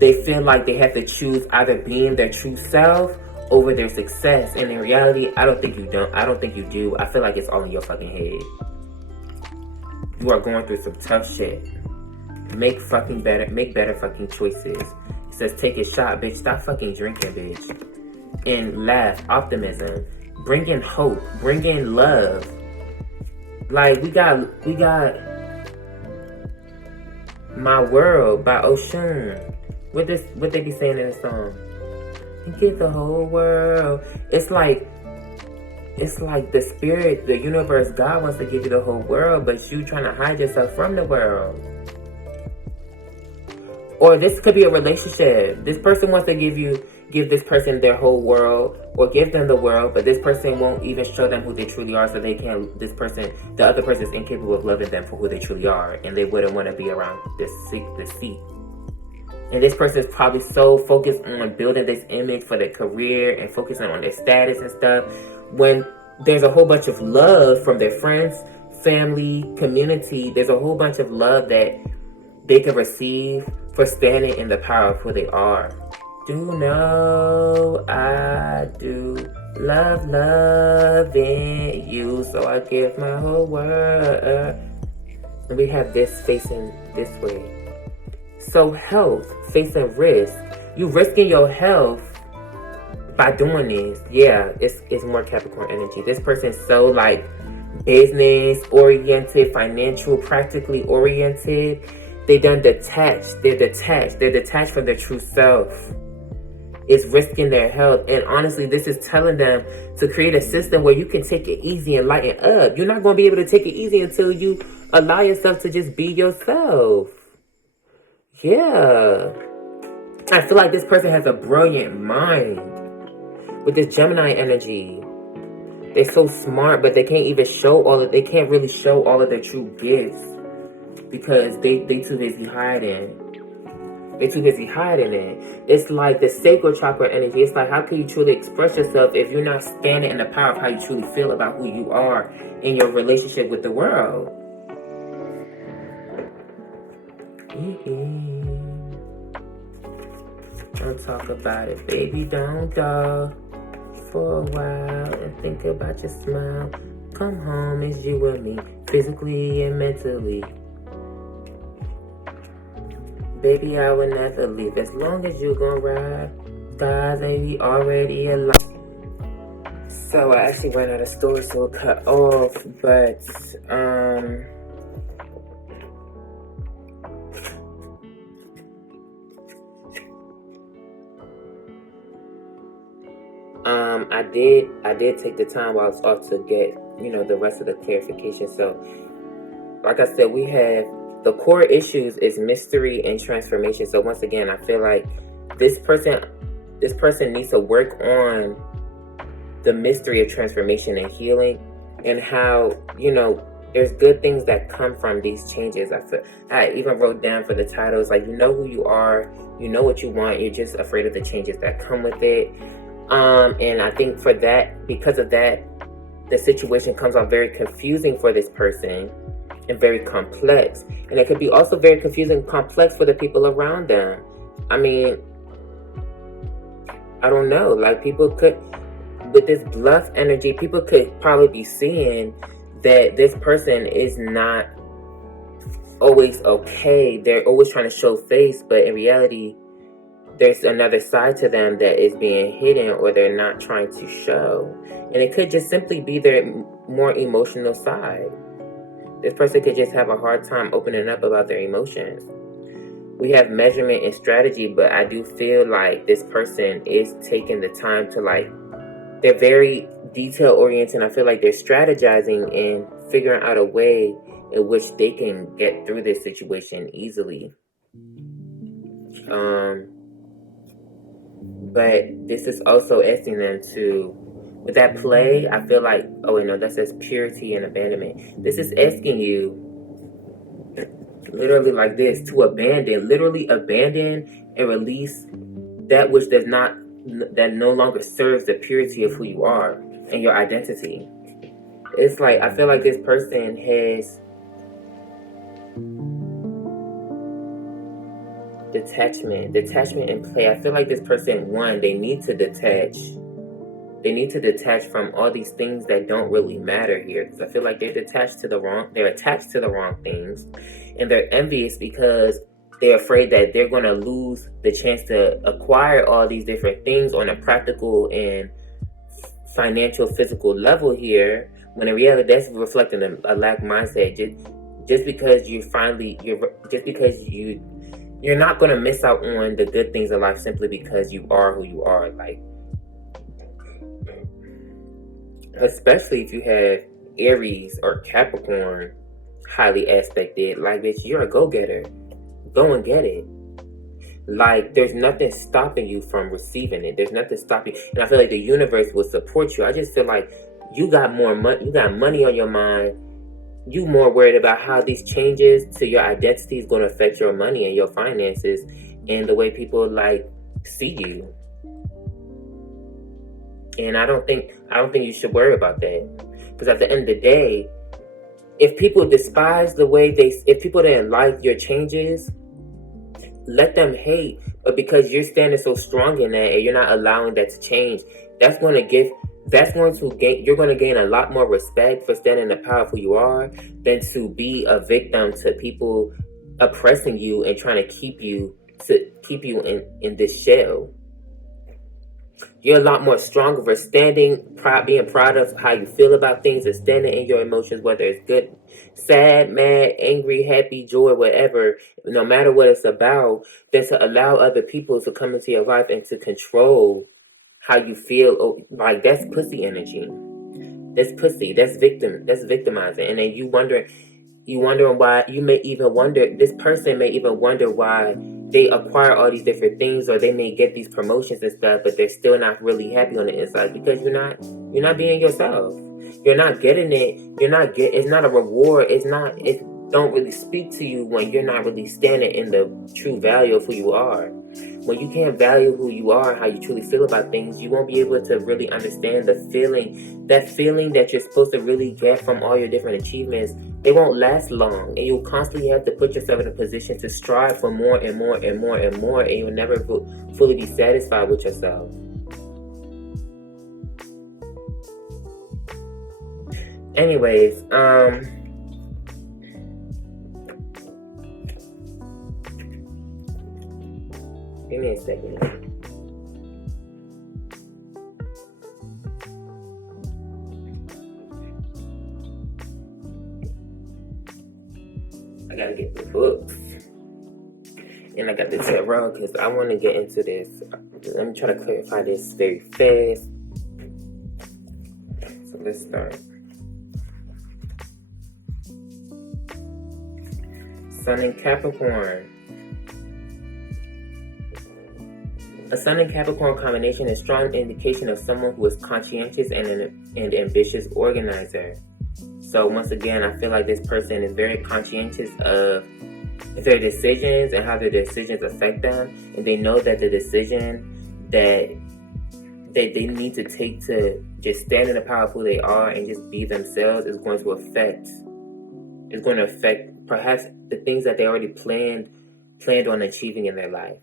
They feel like they have to choose either being their true self over their success. And in reality, I don't think you don't. I don't think you do. I feel like it's all in your fucking head. You are going through some tough shit. Make better fucking choices. It says take a shot, bitch. Stop fucking drinking, bitch. And laugh, optimism. Bring in hope. Bring in love. Like we got My World by Oshun. What they be saying in the song? You get the whole world. It's like the spirit, the universe, God wants to give you the whole world, but you trying to hide yourself from the world. Or this could be a relationship. This person wants to give this person their whole world, or give them the world, but this person won't even show them who they truly are, so they can't. The other person is incapable of loving them for who they truly are, and they wouldn't want to be around the seat. And this person is probably so focused on building this image for their career and focusing on their status and stuff, when there's a whole bunch of love from their friends, family, community. There's a whole bunch of love that they can receive for standing in the power of who they are. Do know I do loving you, so I give my whole world. And we have this facing this way. So health, facing risk. You risking your health by doing this. Yeah, it's more Capricorn energy. This person's so like business oriented, financial, practically oriented. They done detached. They're detached from their true self. It's risking their health. And honestly, this is telling them to create a system where you can take it easy and lighten up. You're not going to be able to take it easy until you allow yourself to just be yourself. Yeah. I feel like this person has a brilliant mind. With this Gemini energy. They're so smart, but they can't even they can't really show all of their true gifts. Because they too busy hiding. They're too busy hiding it. It's like the sacral chakra energy. It's like, how can you truly express yourself if you're not standing in the power of how you truly feel about who you are in your relationship with the world? Don't talk about it, baby. Don't dog for a while and think about your smile. Come home, it's you and me, physically and mentally. Baby, I will never leave as long as you gon' ride. God, baby, already alive. So I actually ran out of storage, so it cut off. But I did take the time while I was off to get the rest of the clarification. So, like I said, we have. The core issues is mystery and transformation. So once again, I feel like this person needs to work on the mystery of transformation and healing, and how, there's good things that come from these changes. I even wrote down for the titles, like, you know who you are, you know what you want, you're just afraid of the changes that come with it. And I think for that, because of that, the situation comes out very confusing for this person and very complex. And it could be also very confusing and complex for the people around them. I mean, I don't know. Like, people could, with this bluff energy, people could probably be seeing that this person is not always okay. They're always trying to show face, but in reality, there's another side to them that is being hidden, or they're not trying to show. And it could just simply be their more emotional side. This person could just have a hard time opening up about their emotions. We have measurement and strategy, but I do feel like this person is taking the time to, like, they're very detail oriented. I feel like they're strategizing and figuring out a way in which they can get through this situation easily. But this is also asking them to, with that play, I feel like, oh wait, no, that says purity and abandonment. This is asking you, literally like this, to literally abandon and release that which that no longer serves the purity of who you are and your identity. It's like, I feel like this person has detachment and play. I feel like this person, one, they need to detach from all these things that don't really matter here, because I feel like they're attached to the wrong things, and they're envious because they're afraid that they're going to lose the chance to acquire all these different things on a practical and financial, physical level here, when in reality that's reflecting a lack mindset. Just because you're not going to miss out on the good things in life simply because you are who you are. Like, especially if you have Aries or Capricorn highly aspected, like, bitch, you're a go-getter. Go and get it. Like, there's nothing stopping you from receiving it. There's nothing stopping you. And I feel like the universe will support you. I just feel like you got more money. You got money on your mind. You more worried about how these changes to your identity is going to affect your money and your finances and the way people, like, see you. And I don't think you should worry about that, because at the end of the day, if people despise if people didn't like your changes, let them hate. But because you're standing so strong in that and you're not allowing that to change, you're going to gain a lot more respect for standing in the power of who you are than to be a victim to people oppressing you and trying to keep you in this shell. You're a lot more stronger for being proud of how you feel about things, and standing in your emotions, whether it's good, sad, mad, angry, happy, joy, whatever, no matter what it's about, than to allow other people to come into your life and to control how you feel. Oh, like, that's pussy energy. That's pussy. That's victimizing. And then you wondering why, this person may even wonder why they acquire all these different things, or they may get these promotions and stuff, but they're still not really happy on the inside, because you're not being yourself. You're not getting it. It's not a reward. It don't really speak to you when you're not really standing in the true value of who you are. When you can't value who you are, how you truly feel about things, you won't be able to really understand that feeling that you're supposed to really get from all your different achievements. It won't last long, and you'll constantly have to put yourself in a position to strive for more and more and more and more, and you'll never fully be satisfied with yourself. Anyways, give me a second. I gotta get the books. And I got the tarot because I want to get into this. Let me try to clarify this very fast. So let's start. Sun in Capricorn. A Sun and Capricorn combination is a strong indication of someone who is conscientious and an ambitious organizer. So once again, I feel like this person is very conscientious of their decisions and how their decisions affect them, and they know that the decision that that they need to take to just stand in the power of who they are and just be themselves is going to affect. It's going to affect perhaps the things that they already planned on achieving in their life.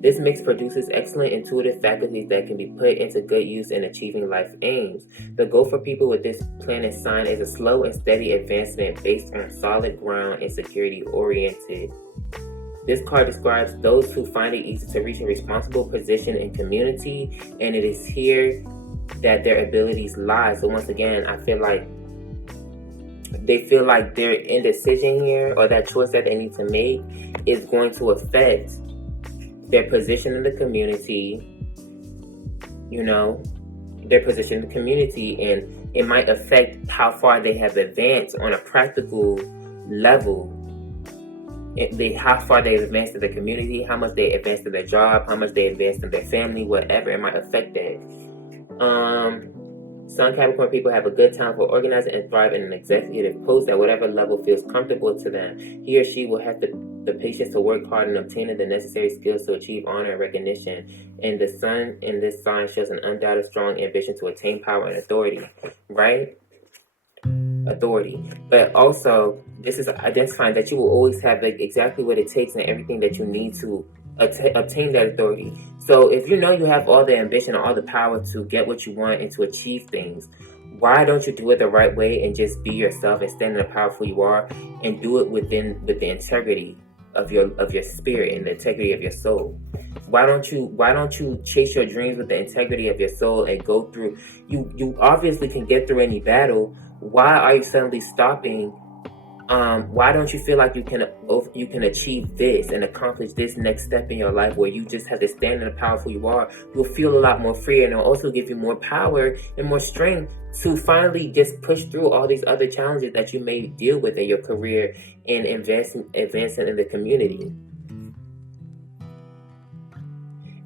This mix produces excellent intuitive faculties that can be put into good use in achieving life aims. The goal for people with this planet sign is a slow and steady advancement based on solid ground and security oriented. This card describes those who find it easy to reach a responsible position in community, and it is here that their abilities lie. So once again, I feel like they feel like their indecision here, or that choice that they need to make, is going to affect their position in the community, their position in the community, and it might affect how far they have advanced on a practical level. How far they advanced in the community, how much they advanced in their job, how much they advanced in their family, whatever, it might affect that. Sun Capricorn people have a good time for organizing and thrive in an executive post at whatever level feels comfortable to them. He or she will have the patience to work hard in obtaining the necessary skills to achieve honor and recognition. And the sun in this sign shows an undoubted strong ambition to attain power and authority, right? Authority. But also, this is identifying that you will always have exactly what it takes and everything that you need to obtain that authority. So if you know you have all the ambition and all the power to get what you want and to achieve things, why don't you do it the right way and just be yourself and stand in the power of who you are, and do it with the integrity of your spirit and the integrity of your soul? Why don't you chase your dreams with the integrity of your soul and go through? You obviously can get through any battle. Why are you suddenly stopping? Why don't you feel like you can achieve this and accomplish this next step in your life where you just have to stand in the power of who you are? You'll feel a lot more free, and it'll also give you more power and more strength to finally just push through all these other challenges that you may deal with in your career and advancing in the community.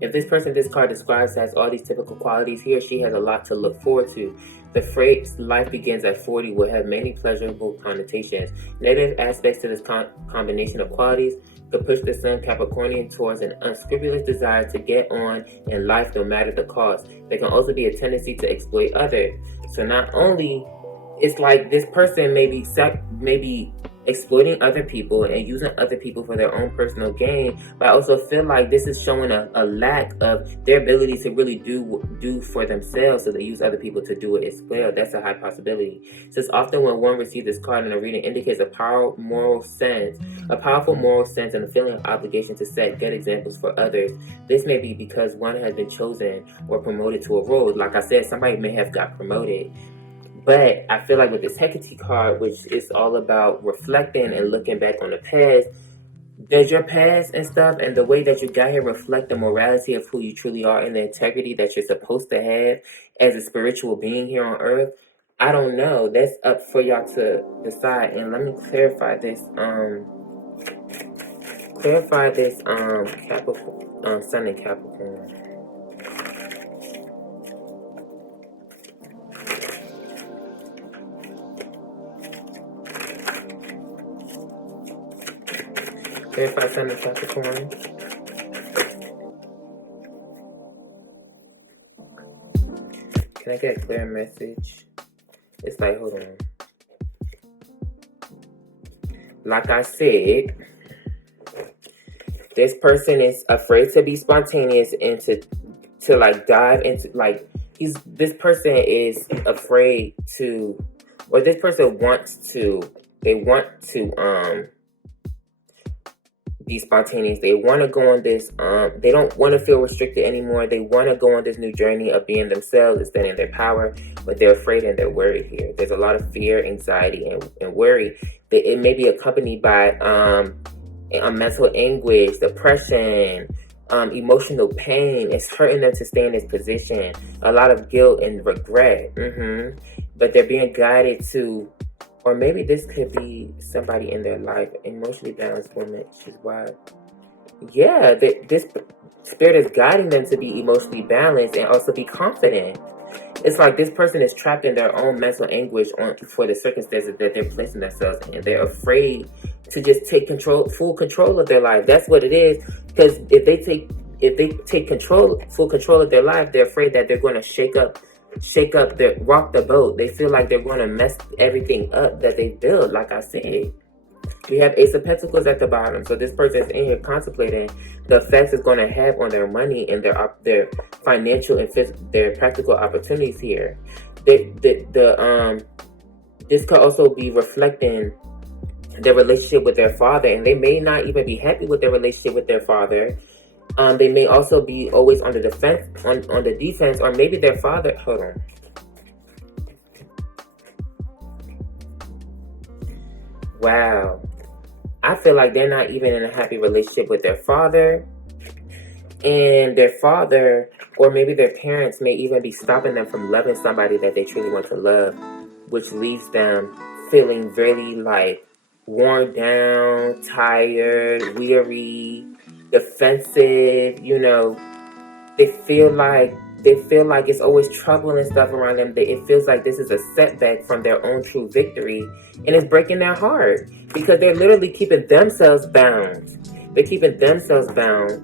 If this person this card describes has all these typical qualities, he or she has a lot to look forward to. The phrase life begins at 40 will have many pleasurable connotations. Negative aspects to this combination of qualities could push the Sun Capricornian towards an unscrupulous desire to get on in life no matter the cost. There can also be a tendency to exploit others. So not only, it's like this person may be exploiting other people and using other people for their own personal gain, but I also feel like this is showing a lack of their ability to really do for themselves, so they use other people to do it as well. That's a high possibility. Since often when one receives this card in a reading indicates a powerful moral sense and a feeling of obligation to set good examples for others. This may be because one has been chosen or promoted to a role. Like I said, somebody may have got promoted. But I feel like with this Hecate card, which is all about reflecting and looking back on the past, does your past and stuff and the way that you got here reflect the morality of who you truly are and the integrity that you're supposed to have as a spiritual being here on earth? I don't know. That's up for y'all to decide. And let me clarify this. Capricorn, Sun and Capricorn. Clarify Sun and Capricorn. Can I get a clear message? It's like, hold on. Like I said, this person is afraid to be spontaneous and to like dive into this person is afraid to, or this person wants to, they want to be spontaneous. They want to go on this, they don't want to feel restricted anymore. They want to go on this new journey of being themselves and standing in their power, but they're afraid and they're worried here. There's a lot of fear, anxiety, and worry. It may be accompanied by a mental anguish, depression, emotional pain. It's hurting them to stay in this position. A lot of guilt and regret. But they're being guided to, or maybe this could be somebody in their life, emotionally balanced woman. She's wild. Yeah, this spirit is guiding them to be emotionally balanced and also be confident. It's like this person is trapped in their own mental anguish for the circumstances that they're placing themselves in. They're afraid to just take full control of their life. That's what it is. Because if if they take full control of their life, they're afraid that they're going to rock the boat. They feel like they're going to mess everything up that they built. Like I said, we have Ace of Pentacles at the bottom. So this person is in here contemplating the effects it's going to have on their money and their financial and their practical opportunities here. This could also be reflecting their relationship with their father, and they may not even be happy with their relationship with their father. They may also be always on the defense, or maybe their father. Hold on. Wow. I feel like they're not even in a happy relationship with their father. And their father, or maybe their parents, may even be stopping them from loving somebody that they truly want to love, which leaves them feeling really like worn down, tired, weary, defensive. They feel like it's always trouble and stuff around them. It feels like this is a setback from their own true victory, and it's breaking their heart because they're literally keeping themselves bound. They're keeping themselves bound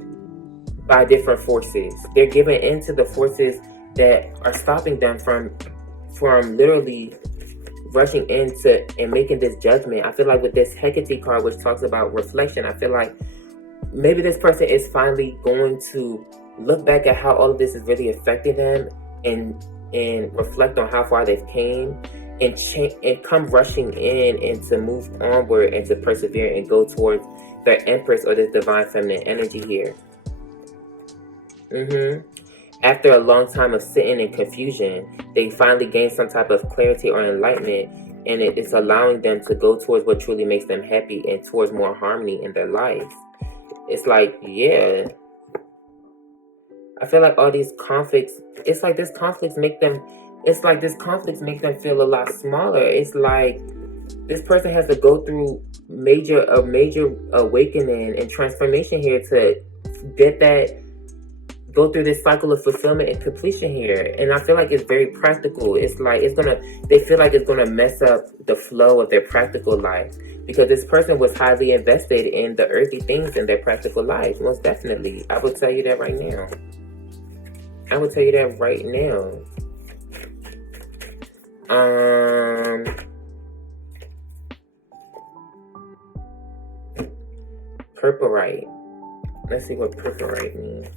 by different forces. They're giving in to the forces that are stopping them from literally rushing into and making this judgment. I feel like with this Hecate card, which talks about reflection, I feel like maybe this person is finally going to look back at how all of this is really affecting them and reflect on how far they've came and come rushing in and to move onward and to persevere and go towards their Empress or this divine feminine energy here. After a long time of sitting in confusion, they finally gain some type of clarity or enlightenment, and it's allowing them to go towards what truly makes them happy and towards more harmony in their lives. It's like, yeah, I feel like all these conflicts, it's like this conflicts make them feel a lot smaller. It's like this person has to go through a major awakening and transformation here to go through this cycle of fulfillment and completion here. And I feel like it's very practical. It's like they feel like it's gonna mess up the flow of their practical life, because this person was highly invested in the earthly things in their practical life. Most definitely. I will tell you that right now. Purple-right. Let's see what purple-right means.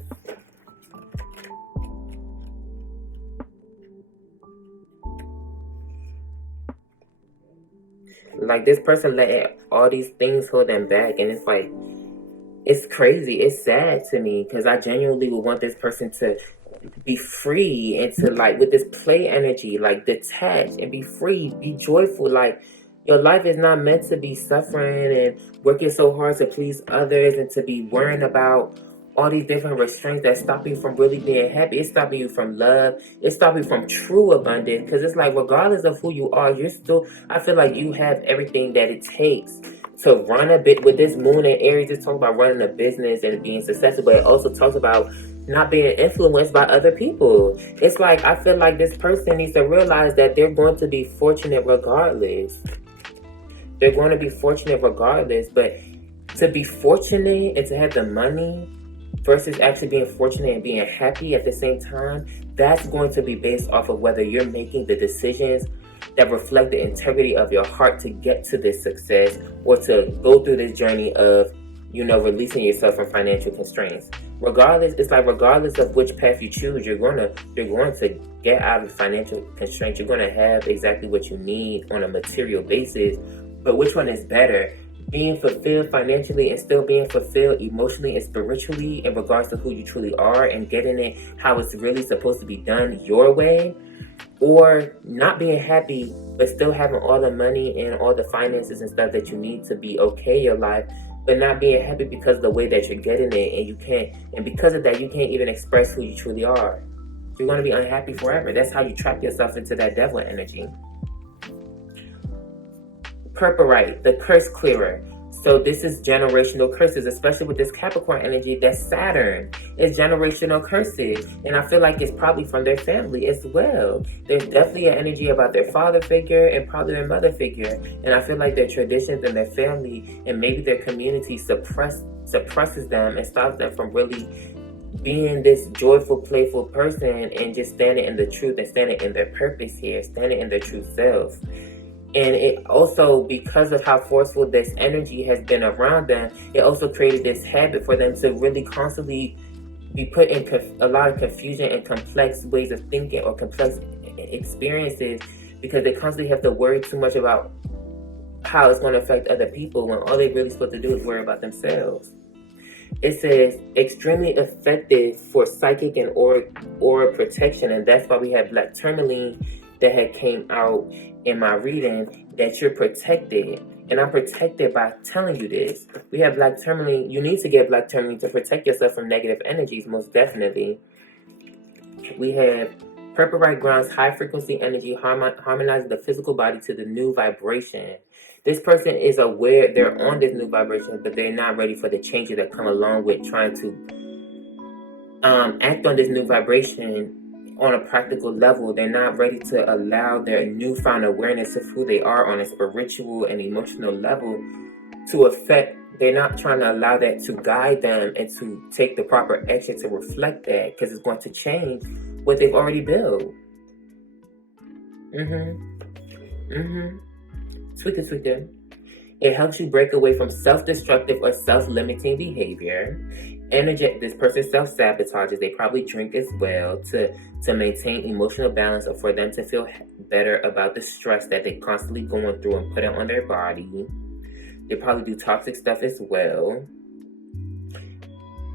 Like, this person letting all these things hold them back, and it's like, it's crazy. It's sad to me, because I genuinely would want this person to be free and to, like, with this play energy, like, detach and be free, be joyful. Like, your life is not meant to be suffering and working so hard to please others and to be worrying about all these different restraints that stop you from really being happy. It's stopping you from love. It's stopping you from true abundance. Because it's like, regardless of who you are, I feel like you have everything that it takes to run a bit. With this moon in Aries, it talks about running a business and being successful, but it also talks about not being influenced by other people. It's like, I feel like this person needs to realize that they're going to be fortunate regardless. They're going to be fortunate regardless, but to be fortunate and to have the money versus actually being fortunate and being happy at the same time, that's going to be based off of whether you're making the decisions that reflect the integrity of your heart to get to this success, or to go through this journey of, releasing yourself from financial constraints. Regardless of which path you choose, you're going to get out of financial constraints. You're going to have exactly what you need on a material basis. But which one is better? Being fulfilled financially and still being fulfilled emotionally and spiritually in regards to who you truly are and getting it how it's really supposed to be done your way, or not being happy but still having all the money and all the finances and stuff that you need to be okay in your life, but not being happy because of the way that you're getting it, and because of that you can't even express who you truly are. You're going to be unhappy forever. That's how you trap yourself into that devil energy. Purple-right, the curse clearer. So this is generational curses, especially with this Capricorn energy. That's Saturn. It's generational curses. And I feel like it's probably from their family as well. There's definitely an energy about their father figure and probably their mother figure. And I feel like their traditions and their family and maybe their community suppresses them and stops them from really being this joyful, playful person and just standing in the truth and standing in their purpose here, standing in their true self. And it also, because of how forceful this energy has been around them, it also created this habit for them to really constantly be put in a lot of confusion and complex ways of thinking or complex experiences, because they constantly have to worry too much about how it's going to affect other people when all they're really supposed to do is worry about themselves. It says extremely effective for psychic and aura protection, and that's why we have black tourmaline that had came out in my reading, that you're protected. And I'm protected by telling you this. We have black tourmaline. You need to get black tourmaline to protect yourself from negative energies, most definitely. We have purple right grounds, high frequency energy, harmonizing the physical body to the new vibration. This person is aware they're on this new vibration, but they're not ready for the changes that come along with trying to act on this new vibration on a practical level. They're not ready to allow their newfound awareness of who they are on a spiritual and emotional level to affect. They're not trying to allow that to guide them and to take the proper action to reflect that, because it's going to change what they've already built. Tweaker. It helps you break away from self-destructive or self-limiting behavior. This person self-sabotages. They probably drink as well to maintain emotional balance, or for them to feel better about the stress that they're constantly going through and putting on their body. They probably do toxic stuff as well.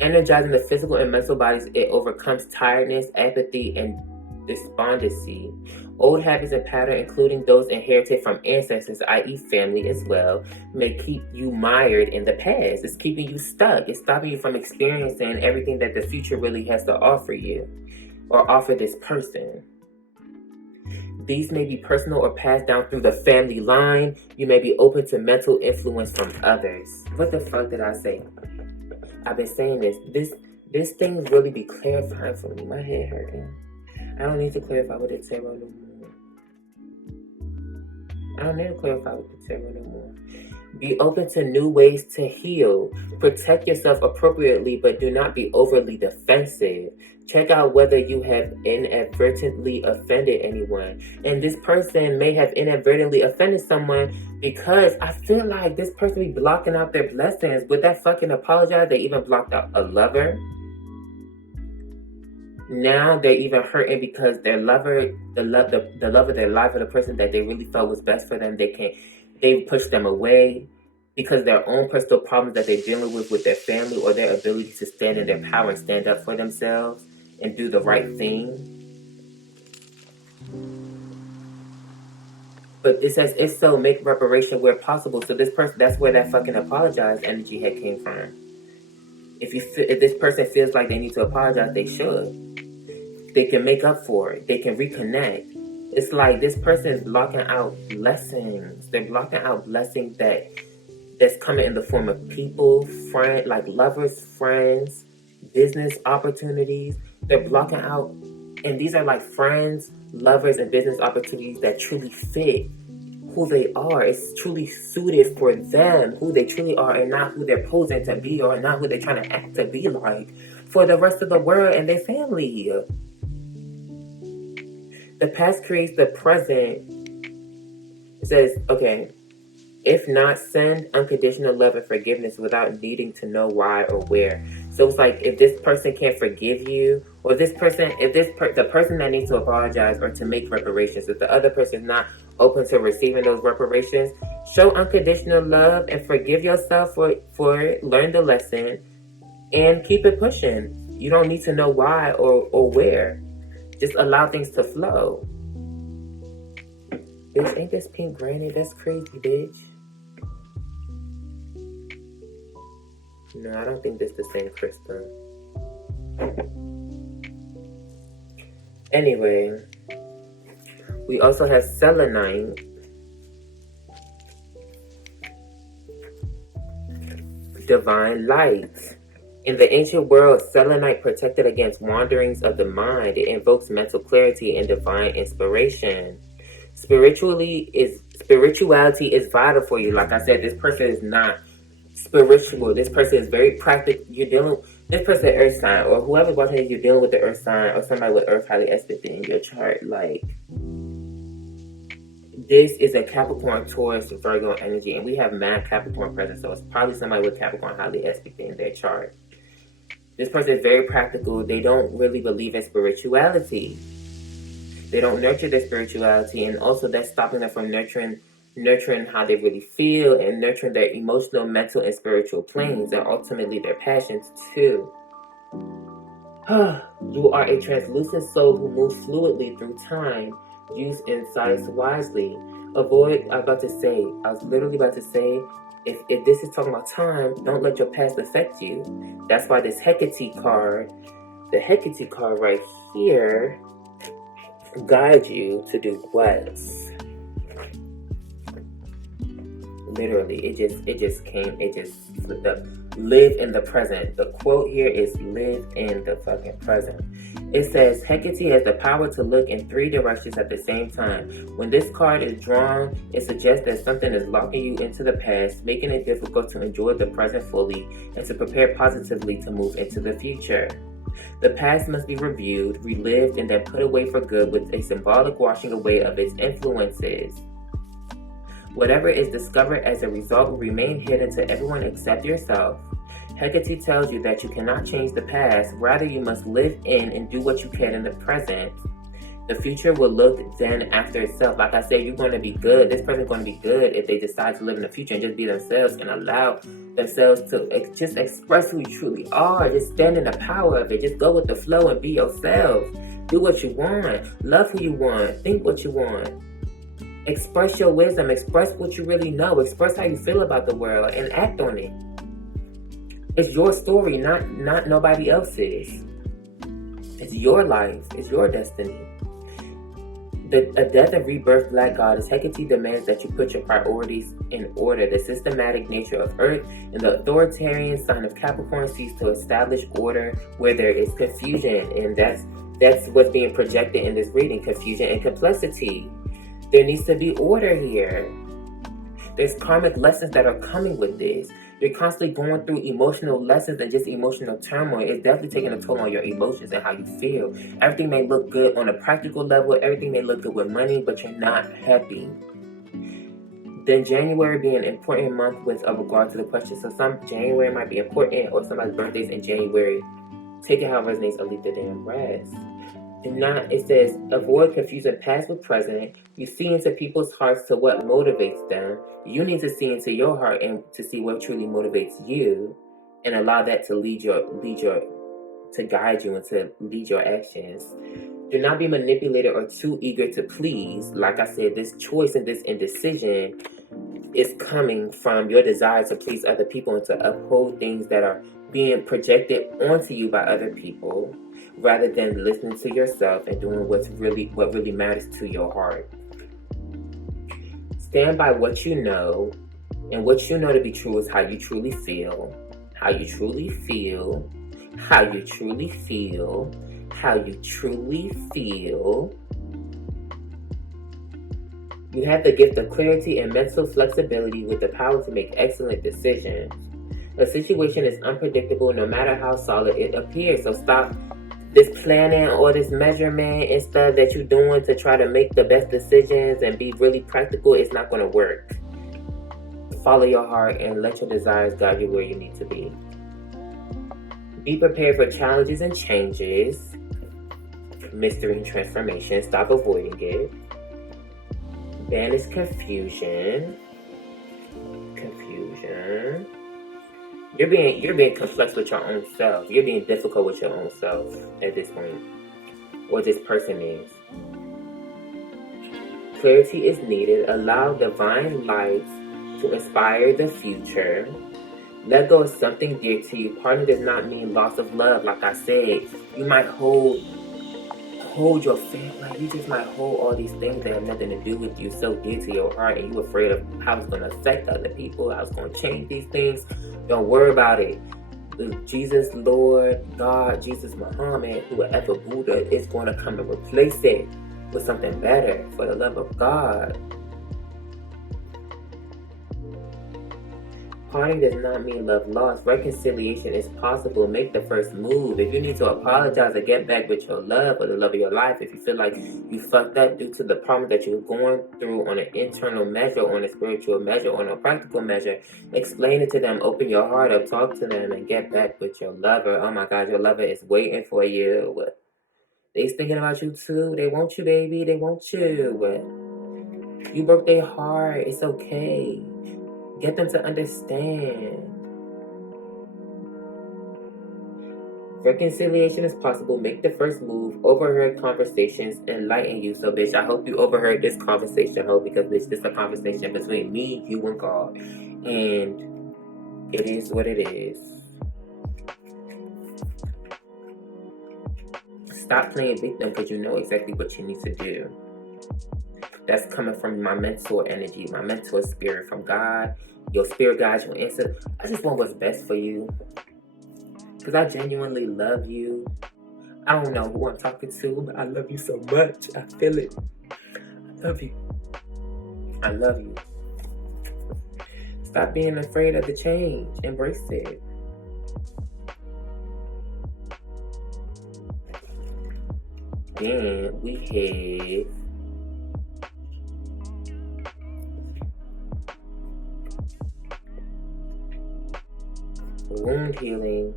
Energizing the physical and mental bodies, it overcomes tiredness, apathy, and despondency. Old habits and patterns, including those inherited from ancestors, i.e. family as well, may keep you mired in the past. It's keeping you stuck. It's stopping you from experiencing everything that the future really has to offer you, or offer this person. These may be personal or passed down through the family line. You may be open to mental influence from others. What the fuck did I say? I've been saying this thing really be clarifying for me. My head hurting. I don't need to clarify with the tarot no more. I don't need to clarify with the tarot no more. Be open to new ways to heal. Protect yourself appropriately, but do not be overly defensive. Check out whether you have inadvertently offended anyone. And this person may have inadvertently offended someone, because I feel like this person be blocking out their blessings. With that fucking apologize, they even blocked out a lover. Now they're even hurting because their lover, the love of their life, or the person that they really felt was best for them, they pushed them away because their own personal problems that they're dealing with their family, or their ability to stand in their power and stand up for themselves and do the right thing. But it says, if so, make reparation where possible. So this person, that's where that fucking apologize energy had came from. If this person feels like they need to apologize, they should. They can make up for it. They can reconnect. It's like this person is blocking out blessings. They're blocking out blessings that's coming in the form of people, friends, like lovers, friends, business opportunities. They're blocking out, and these are like friends, lovers, and business opportunities that truly fit who they are. It's truly suited for them, who they truly are, and not who they're posing to be, or not who they're trying to act to be like for the rest of the world and their family. The past creates the present. It says, okay, if not, send unconditional love and forgiveness without needing to know why or where. So it's like, if this person can't forgive you, or the person that needs to apologize or to make reparations, if the other person is not open to receiving those reparations, show unconditional love and forgive yourself for it, learn the lesson, and keep it pushing. You don't need to know why or where. Just allow things to flow. Bitch, ain't this pink granny? That's crazy, bitch. No, I don't think this is the same crystal. Anyway, we also have selenite. Divine light. In the ancient world, selenite protected against wanderings of the mind. It invokes mental clarity and divine inspiration. Spirituality is vital for you. Like I said, this person is not spiritual. This person is very practical. This person earth sign, or whoever's watching this, you're dealing with the earth sign, or somebody with earth highly aspected in your chart. Like, this is a Capricorn, Taurus, Virgo energy, and we have mad Capricorn present, so it's probably somebody with Capricorn highly aspected in their chart. This person is very practical. They don't really believe in spirituality. They don't nurture their spirituality, and also that's stopping them from nurturing how they really feel and nurturing their emotional, mental, and spiritual planes, and ultimately their passions too. You are a translucent soul who moves fluidly through time. Use insights wisely. Avoid, I was literally about to say, if this is talking about time, don't let your past affect you. That's why this Hecate card, the Hecate card right here, guides you to do what? Literally, it just slipped up. Live in the present. The quote here is live in the fucking present. It says Hecate has the power to look in 3 directions at the same time. When this card is drawn, it suggests that something is locking you into the past, making it difficult to enjoy the present fully and to prepare positively to move into the future. The past must be reviewed, relived, and then put away for good with a symbolic washing away of its influences. Whatever is discovered as a result will remain hidden to everyone except yourself. Hecate tells you that you cannot change the past, rather you must live in and do what you can in the present. The future will look then after itself. Like I said, you're going to be good. This person's going to be good if they decide to live in the future and just be themselves and allow themselves to just express who you truly are. Just stand in the power of it. Just go with the flow and be yourself. Do what you want. Love who you want. Think what you want. Express your wisdom. Express what you really know. Express how you feel about the world and act on it. It's your story, not nobody else's. It's your life. It's your destiny. A death and rebirth black goddess, Hecate demands that you put your priorities in order. The systematic nature of Earth and the authoritarian sign of Capricorn seeks to establish order where there is confusion. And that's what's being projected in this reading, confusion and complexity. There needs to be order here. There's karmic lessons that are coming with this. You're constantly going through emotional lessons and just emotional turmoil. It's definitely taking a toll on your emotions and how you feel. Everything may look good on a practical level. Everything may look good with money, but you're not happy. Then January being an important month with regard to the question. So some January might be important, or somebody's birthday's in January. Take it how it resonates or leave the damn rest. It says, avoid confusing past with present. You see into people's hearts to what motivates them. You need to see into your heart and to see what truly motivates you, and allow that to to guide you and to lead your actions. Do not be manipulated or too eager to please. Like I said, this choice and this indecision is coming from your desire to please other people and to uphold things that are being projected onto you by other people, rather than listening to yourself and doing what really matters to your heart. Stand by what you know, and what you know to be true is how you truly feel. How you truly feel. How you truly feel. How you truly feel. You have the gift of clarity and mental flexibility with the power to make excellent decisions. A situation is unpredictable no matter how solid it appears, so stop this planning or this measurement and stuff that you're doing to try to make the best decisions and be really practical. It's not going to work. Follow your heart and let your desires guide you where you need to be. Be prepared for challenges and changes. Mystery and transformation. Stop avoiding it. Banish confusion. You're being complex with your own self. You're being difficult with your own self at this point. Or this person is. Clarity is needed. Allow divine lights to inspire the future. Let go of something dear to you. Parting does not mean loss of love. Like I said, you might hold your family. Like, you just might hold all these things that have nothing to do with you so dear to your heart, and you're afraid of how it's going to affect other people, how it's going to change these things. Don't worry about it. Jesus, Lord, God, Jesus, Muhammad, whoever, Buddha is going to come and replace it with something better for the love of God. parting does not mean love lost. Reconciliation is possible. Make the first move. If you need to apologize or get back with your love or the love of your life, if you feel like you fucked up due to the problem that you're going through on an internal measure, on a spiritual measure, on a practical measure, explain it to them. Open your heart up. Talk to them and get back with your lover. Oh my God, your lover is waiting for you. They's thinking about you too. They want you, baby. They want you. You broke their heart. It's okay. Get them to understand. Reconciliation is possible. Make the first move. Overheard conversations enlighten you. So, bitch, I hope you overheard this conversation, ho, because, bitch, this is a conversation between me, you, and God. And it is what it is. Stop playing victim because you know exactly what you need to do. That's coming from my mentor energy, my mentor spirit from God. Your spirit guides your answer. I just want what's best for you. Because I genuinely love you. I don't know who I'm talking to, but I love you so much. I feel it. I love you. I love you. Stop being afraid of the change. Embrace it. Then we have wound healing.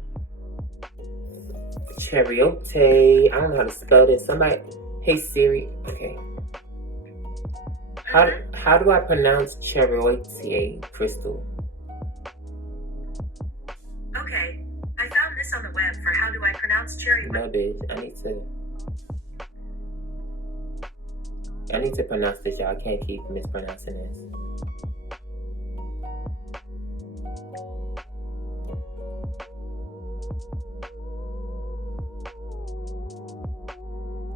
Chariote. I don't know how to spell this. Somebody, hey Siri. Okay. How do I pronounce chariote, Crystal? Okay, I found this on the web for how do I pronounce chariote. No, bitch. I need to pronounce this, y'all. I can't keep mispronouncing this.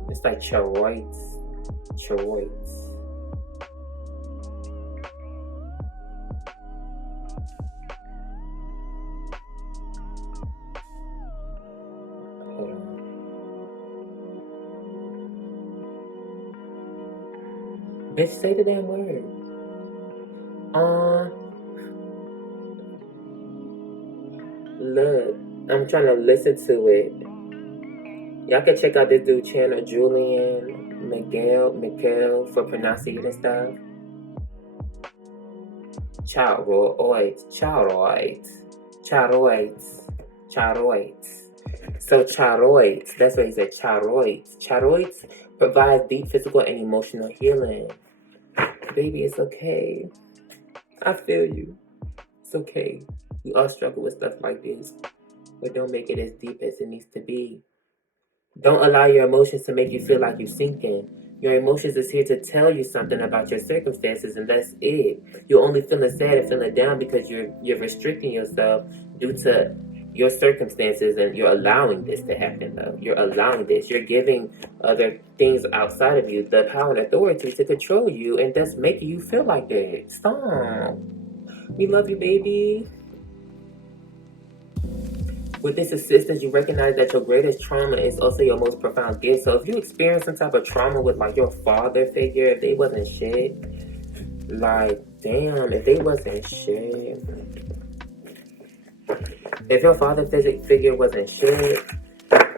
It's like chariotes. Hold on. Bitch, say the damn word. Look, I'm trying to listen to it. Y'all can check out this dude channel, Julian Miguel for pronunciation and stuff. Charoids. So charoids, that's what he said, charoids. Charoids provide deep physical and emotional healing. Baby, it's okay. I feel you. It's okay. We all struggle with stuff like this, but don't make it as deep as it needs to be. Don't allow your emotions to make you feel like you're sinking. Your emotions is here to tell you something about your circumstances, and that's it. You're only feeling sad and feeling down because you're restricting yourself due to your circumstances, and you're allowing this to happen, though. You're allowing this. You're giving other things outside of you the power and authority to control you, and that's making you feel like that. Stop. We love you, baby. With this assistance, you recognize that your greatest trauma is also your most profound gift. So if you experience some type of trauma with like your father figure, if they wasn't shit, like damn, if they wasn't shit, if your father figure wasn't shit,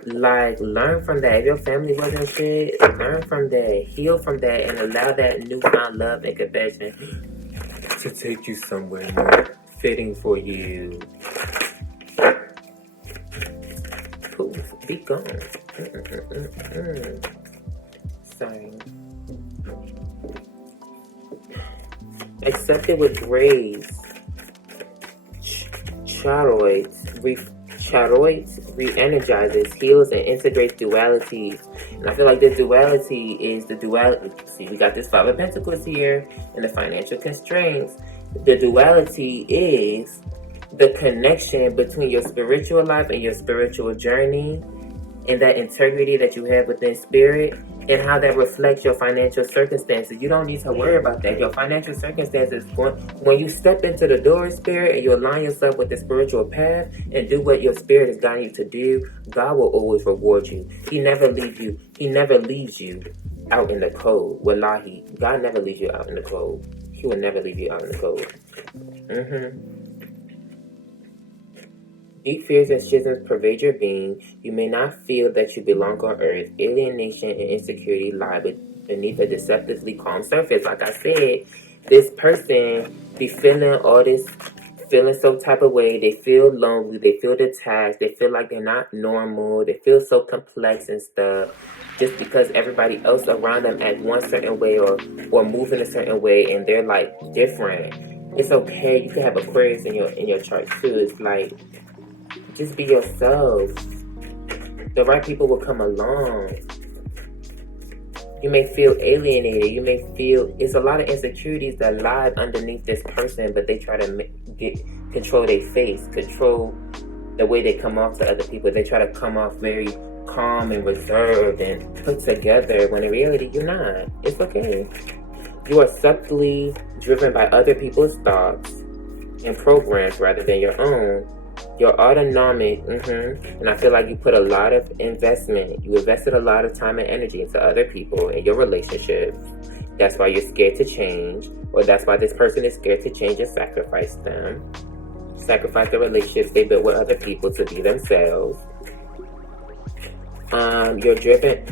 like learn from that. If your family wasn't shit, learn from that, heal from that, and allow that newfound love and compassion to take you somewhere more fitting for you. Be gone. Sorry. Accept it with grace. Charoids re-energizes, heals, and integrates dualities. And I feel like this duality is the duality. See, we got this Five of Pentacles here and the financial constraints. The duality is the connection between your spiritual life and your spiritual journey, and that integrity that you have within spirit, and how that reflects your financial circumstances. You don't need to worry about that. Your financial circumstances, when you step into the door of spirit and you align yourself with the spiritual path and do what your spirit is guiding you to do, God will always reward you. He never leaves you. He never leaves you out in the cold. Wallahi, God never leaves you out in the cold. He will never leave you out in the cold. Deep fears and schisms pervade your being. You may not feel that you belong on earth. Alienation and insecurity lie beneath a deceptively calm surface. Like I said, this person be feeling all this, feeling some type of way. They feel lonely. They feel detached. They feel like they're not normal. They feel so complex and stuff. Just because everybody else around them act one certain way or move in a certain way, and they're like different. It's okay. You can have Aquarius in your chart too. It's like, just be yourself. The right people will come along. You may feel alienated. You may feel it's a lot of insecurities that lie underneath this person, but they try to control their face, control the way they come off to other people. They try to come off very calm and reserved and put together, when in reality you're not. It's okay. You are subtly driven by other people's thoughts and programs rather than your own. You're autonomic, and I feel like you put a lot of investment. You invested a lot of time and energy into other people and your relationships. That's why you're scared to change, or that's why this person is scared to change and sacrifice them. Sacrifice the relationships they built with other people to be themselves. You're driven.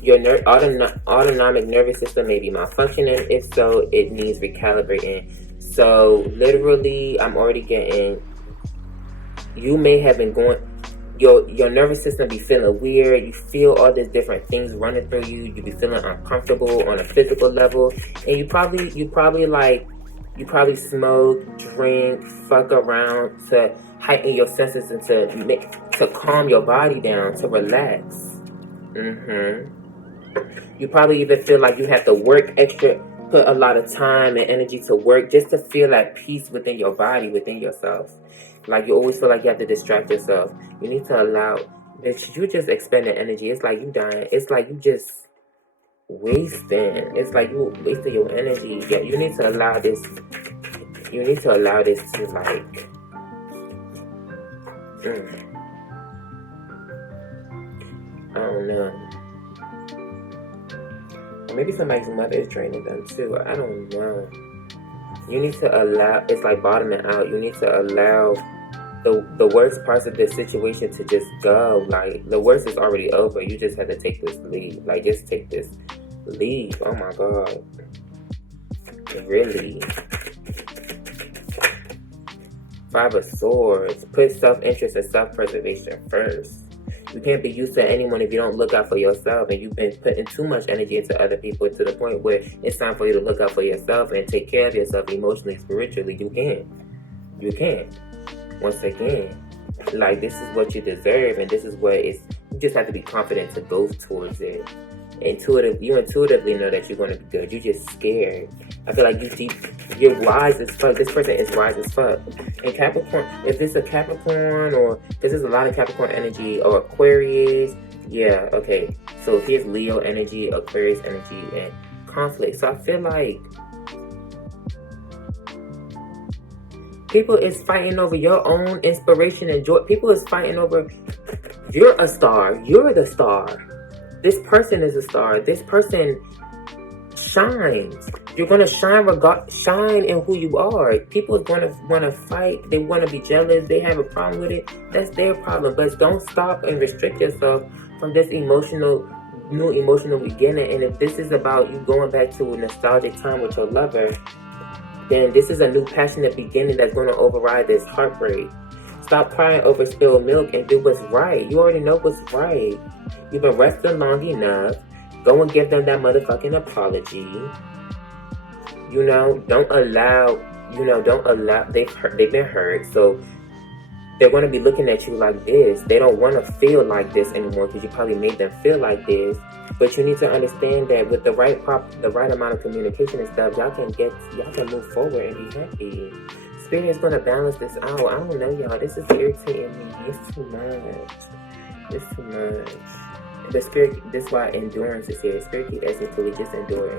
Your autonomic nervous system may be malfunctioning. If so, it needs recalibrating. So literally, I'm already getting. You may have been going. Your nervous system be feeling weird. You feel all these different things running through you. You be feeling uncomfortable on a physical level, and you probably smoke, drink, fuck around to heighten your senses and to calm your body down, to relax. You probably even feel like you have to work extra, put a lot of time and energy to work just to feel at peace within your body, within yourself. Like you always feel like you have to distract yourself. You need to allow, bitch, you just expending energy. It's like you dying. It's like you just wasting. It's like you wasting your energy. Yeah, you need to allow this. You need to allow this to like. I don't know. Or maybe somebody's mother is draining them too. I don't know. You need to allow. It's like bottoming out. You need to allow the worst parts of this situation to just go. Like the worst is already over. You just have to take this leave. Like just take this leave. Oh my God. Really. 5 of Swords. Put self-interest and self-preservation first. You can't be used to anyone if you don't look out for yourself, and you've been putting too much energy into other people to the point where it's time for you to look out for yourself and take care of yourself emotionally, spiritually. You can't. Once again, like this is what you deserve, and this is what it's. You just have to be confident to go towards it. You intuitively know that you're going to be good. You're just scared. I feel like you're wise as fuck. This person is wise as fuck. And Capricorn, if it's a Capricorn, or this is a lot of Capricorn energy, or Aquarius, yeah, okay. So if here's Leo energy, Aquarius energy, and conflict. So I feel like people is fighting over your own inspiration and joy. People is fighting over, you're a star. You're the star. This person is a star. This person shines. You're gonna shine in who you are. People are gonna wanna fight. They wanna be jealous. They have a problem with it. That's their problem. But don't stop and restrict yourself from this new emotional beginning. And if this is about you going back to a nostalgic time with your lover, then this is a new passionate beginning that's gonna override this heartbreak. Stop crying over spilled milk and do what's right. You already know what's right. You've been resting long enough. Go and give them that motherfucking apology. Don't allow, they've been hurt. So they're going to be looking at you like this. They don't want to feel like this anymore because you probably made them feel like this. But you need to understand that with the right amount of communication and stuff, y'all can move forward and be happy. Spirit is going to balance this out. I don't know, y'all. This is irritating me. It's too much. The spirit, this is why endurance is here. Spirit keep asking to just endure.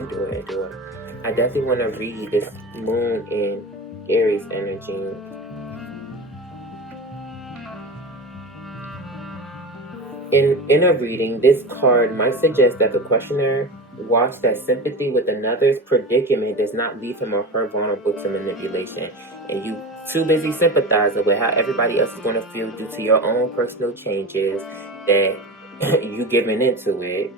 I definitely want to read this moon in Aries energy. In a reading, this card might suggest that the questioner watch that sympathy with another's predicament does not leave him or her vulnerable to manipulation, and you Too busy sympathizing with how everybody else is going to feel due to your own personal changes that you giving into it.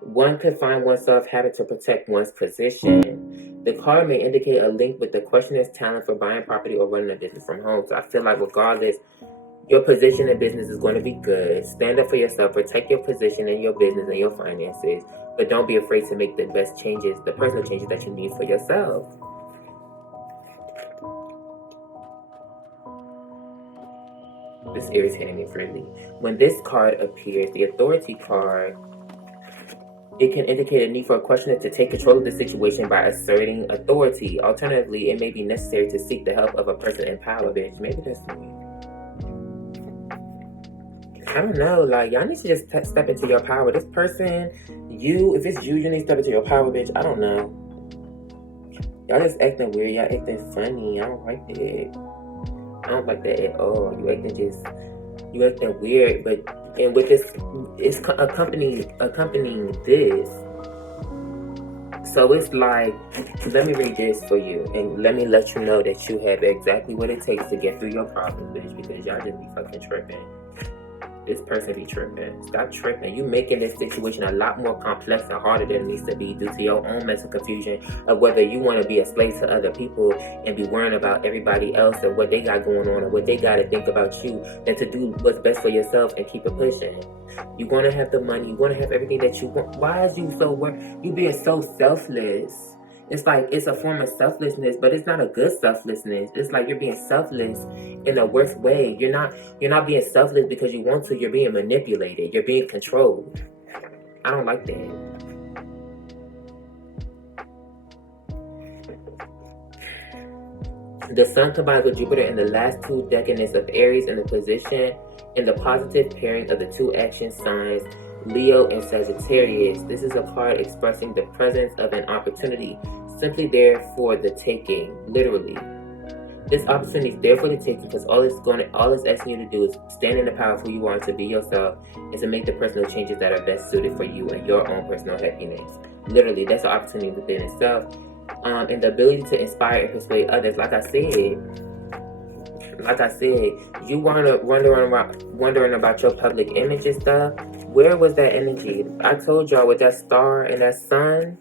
One could find oneself having to protect one's position. The card may indicate a link with the questioner's talent for buying property or running a business from home. So I feel like regardless, your position in business is going to be good. Stand up for yourself. Protect your position in your business and your finances. But don't be afraid to make the best changes, the personal changes that you need for yourself. This irritated me greatly. When this card appears, the authority card, it can indicate a need for a questioner to take control of the situation by asserting authority. Alternatively, it may be necessary to seek the help of a person in power, bitch. Maybe that's me. I don't know, like, y'all need to just step into your power. This person, if it's you, you need to step into your power, bitch. I don't know. Y'all just acting weird. Y'all acting funny. I don't like that. I don't like that at all. You acting weird, and with this, it's accompanying this. So it's like, let me read this for you, and let me let you know that you have exactly what it takes to get through your problems, bitch, because y'all just be fucking tripping. This person be tripping. Stop tripping. You making this situation a lot more complex and harder than it needs to be due to your own mental confusion of whether you want to be a slave to other people and be worrying about everybody else and what they got going on or what they got to think about you, than to do what's best for yourself and keep it pushing. You're going to have the money. You're going to have everything that you want. Why is you so you being so selfless? It's like, it's a form of selflessness, but it's not a good selflessness. It's like you're being selfless in a worse way. You're not being selfless because you want to. You're being manipulated. You're being controlled. I don't like that. The sun combines with Jupiter in the last two decadents of Aries in the position in the positive pairing of the two action signs, Leo and Sagittarius. This is a card expressing the presence of an opportunity, simply there for the taking, literally. This opportunity is there for the taking because all it's asking you to do is stand in the power of who you are, to be yourself, and to make the personal changes that are best suited for you and your own personal happiness. Literally, that's an opportunity within itself. And the ability to inspire and persuade others. Like I said, you wondering about your public image and stuff. Where was that energy? I told y'all with that star and that sun.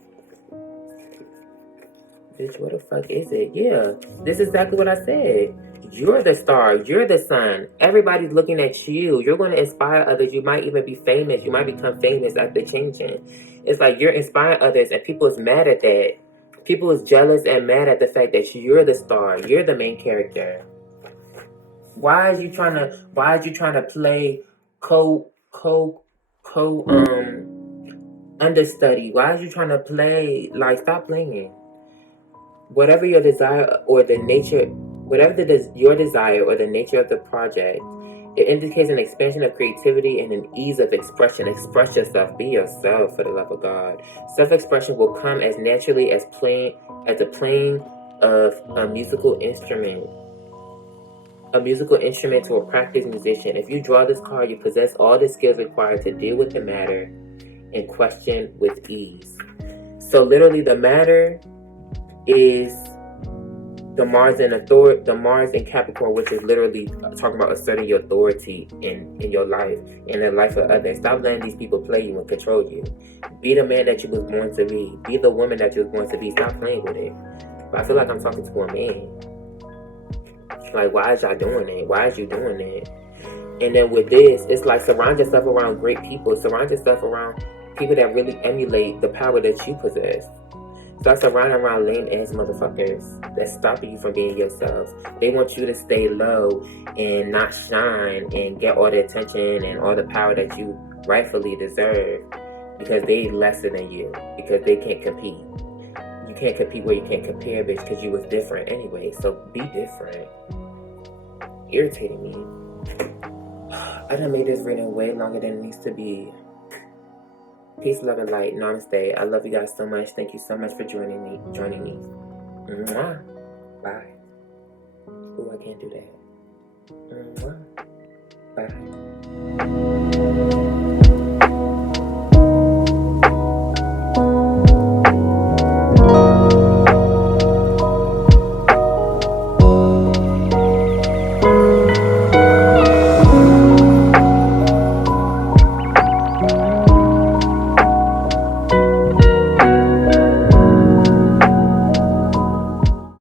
Bitch, what the fuck is it? Yeah, this is exactly what I said. You're the star. You're the sun. Everybody's looking at you. You're going to inspire others. You might even be famous. You might become famous after changing. It's like you're inspiring others, and people is mad at that. People is jealous and mad at the fact that you're the star. You're the main character. Why are you trying to play understudy? Why are you trying to play, like, stop playing? Whatever your desire or the nature, your desire or the nature of the project, it indicates an expansion of creativity and an ease of expression. Express yourself. Be yourself, for the love of God. Self-expression will come as naturally as the playing of a musical instrument. A musical instrument to a practiced musician. If you draw this card, you possess all the skills required to deal with the matter in question with ease. So literally, the matter is the Mars in Capricorn, which is literally talking about asserting your authority in your life, in the life of others. Stop letting these people play you and control you. Be the man that you was born to be. Be the woman that you was born to be. Stop playing with it. But I feel like I'm talking to a man. Like, why is y'all doing it? Why is you doing it? And then with this, it's like, surround yourself around great people. Surround yourself around people that really emulate the power that you possess. Stop surrounding around lame-ass motherfuckers that's stopping you from being yourselves. They want you to stay low and not shine and get all the attention and all the power that you rightfully deserve because they lesser than you, because they can't compete. You can't compete where you can't compare, bitch, because you was different anyway. So be different. Irritating me. I done made this reading way longer than it needs to be. Peace, love, and light. Namaste. I love you guys so much. Thank you so much for joining me. Mwah. Bye. Oh, I can't do that. Mwah. Bye.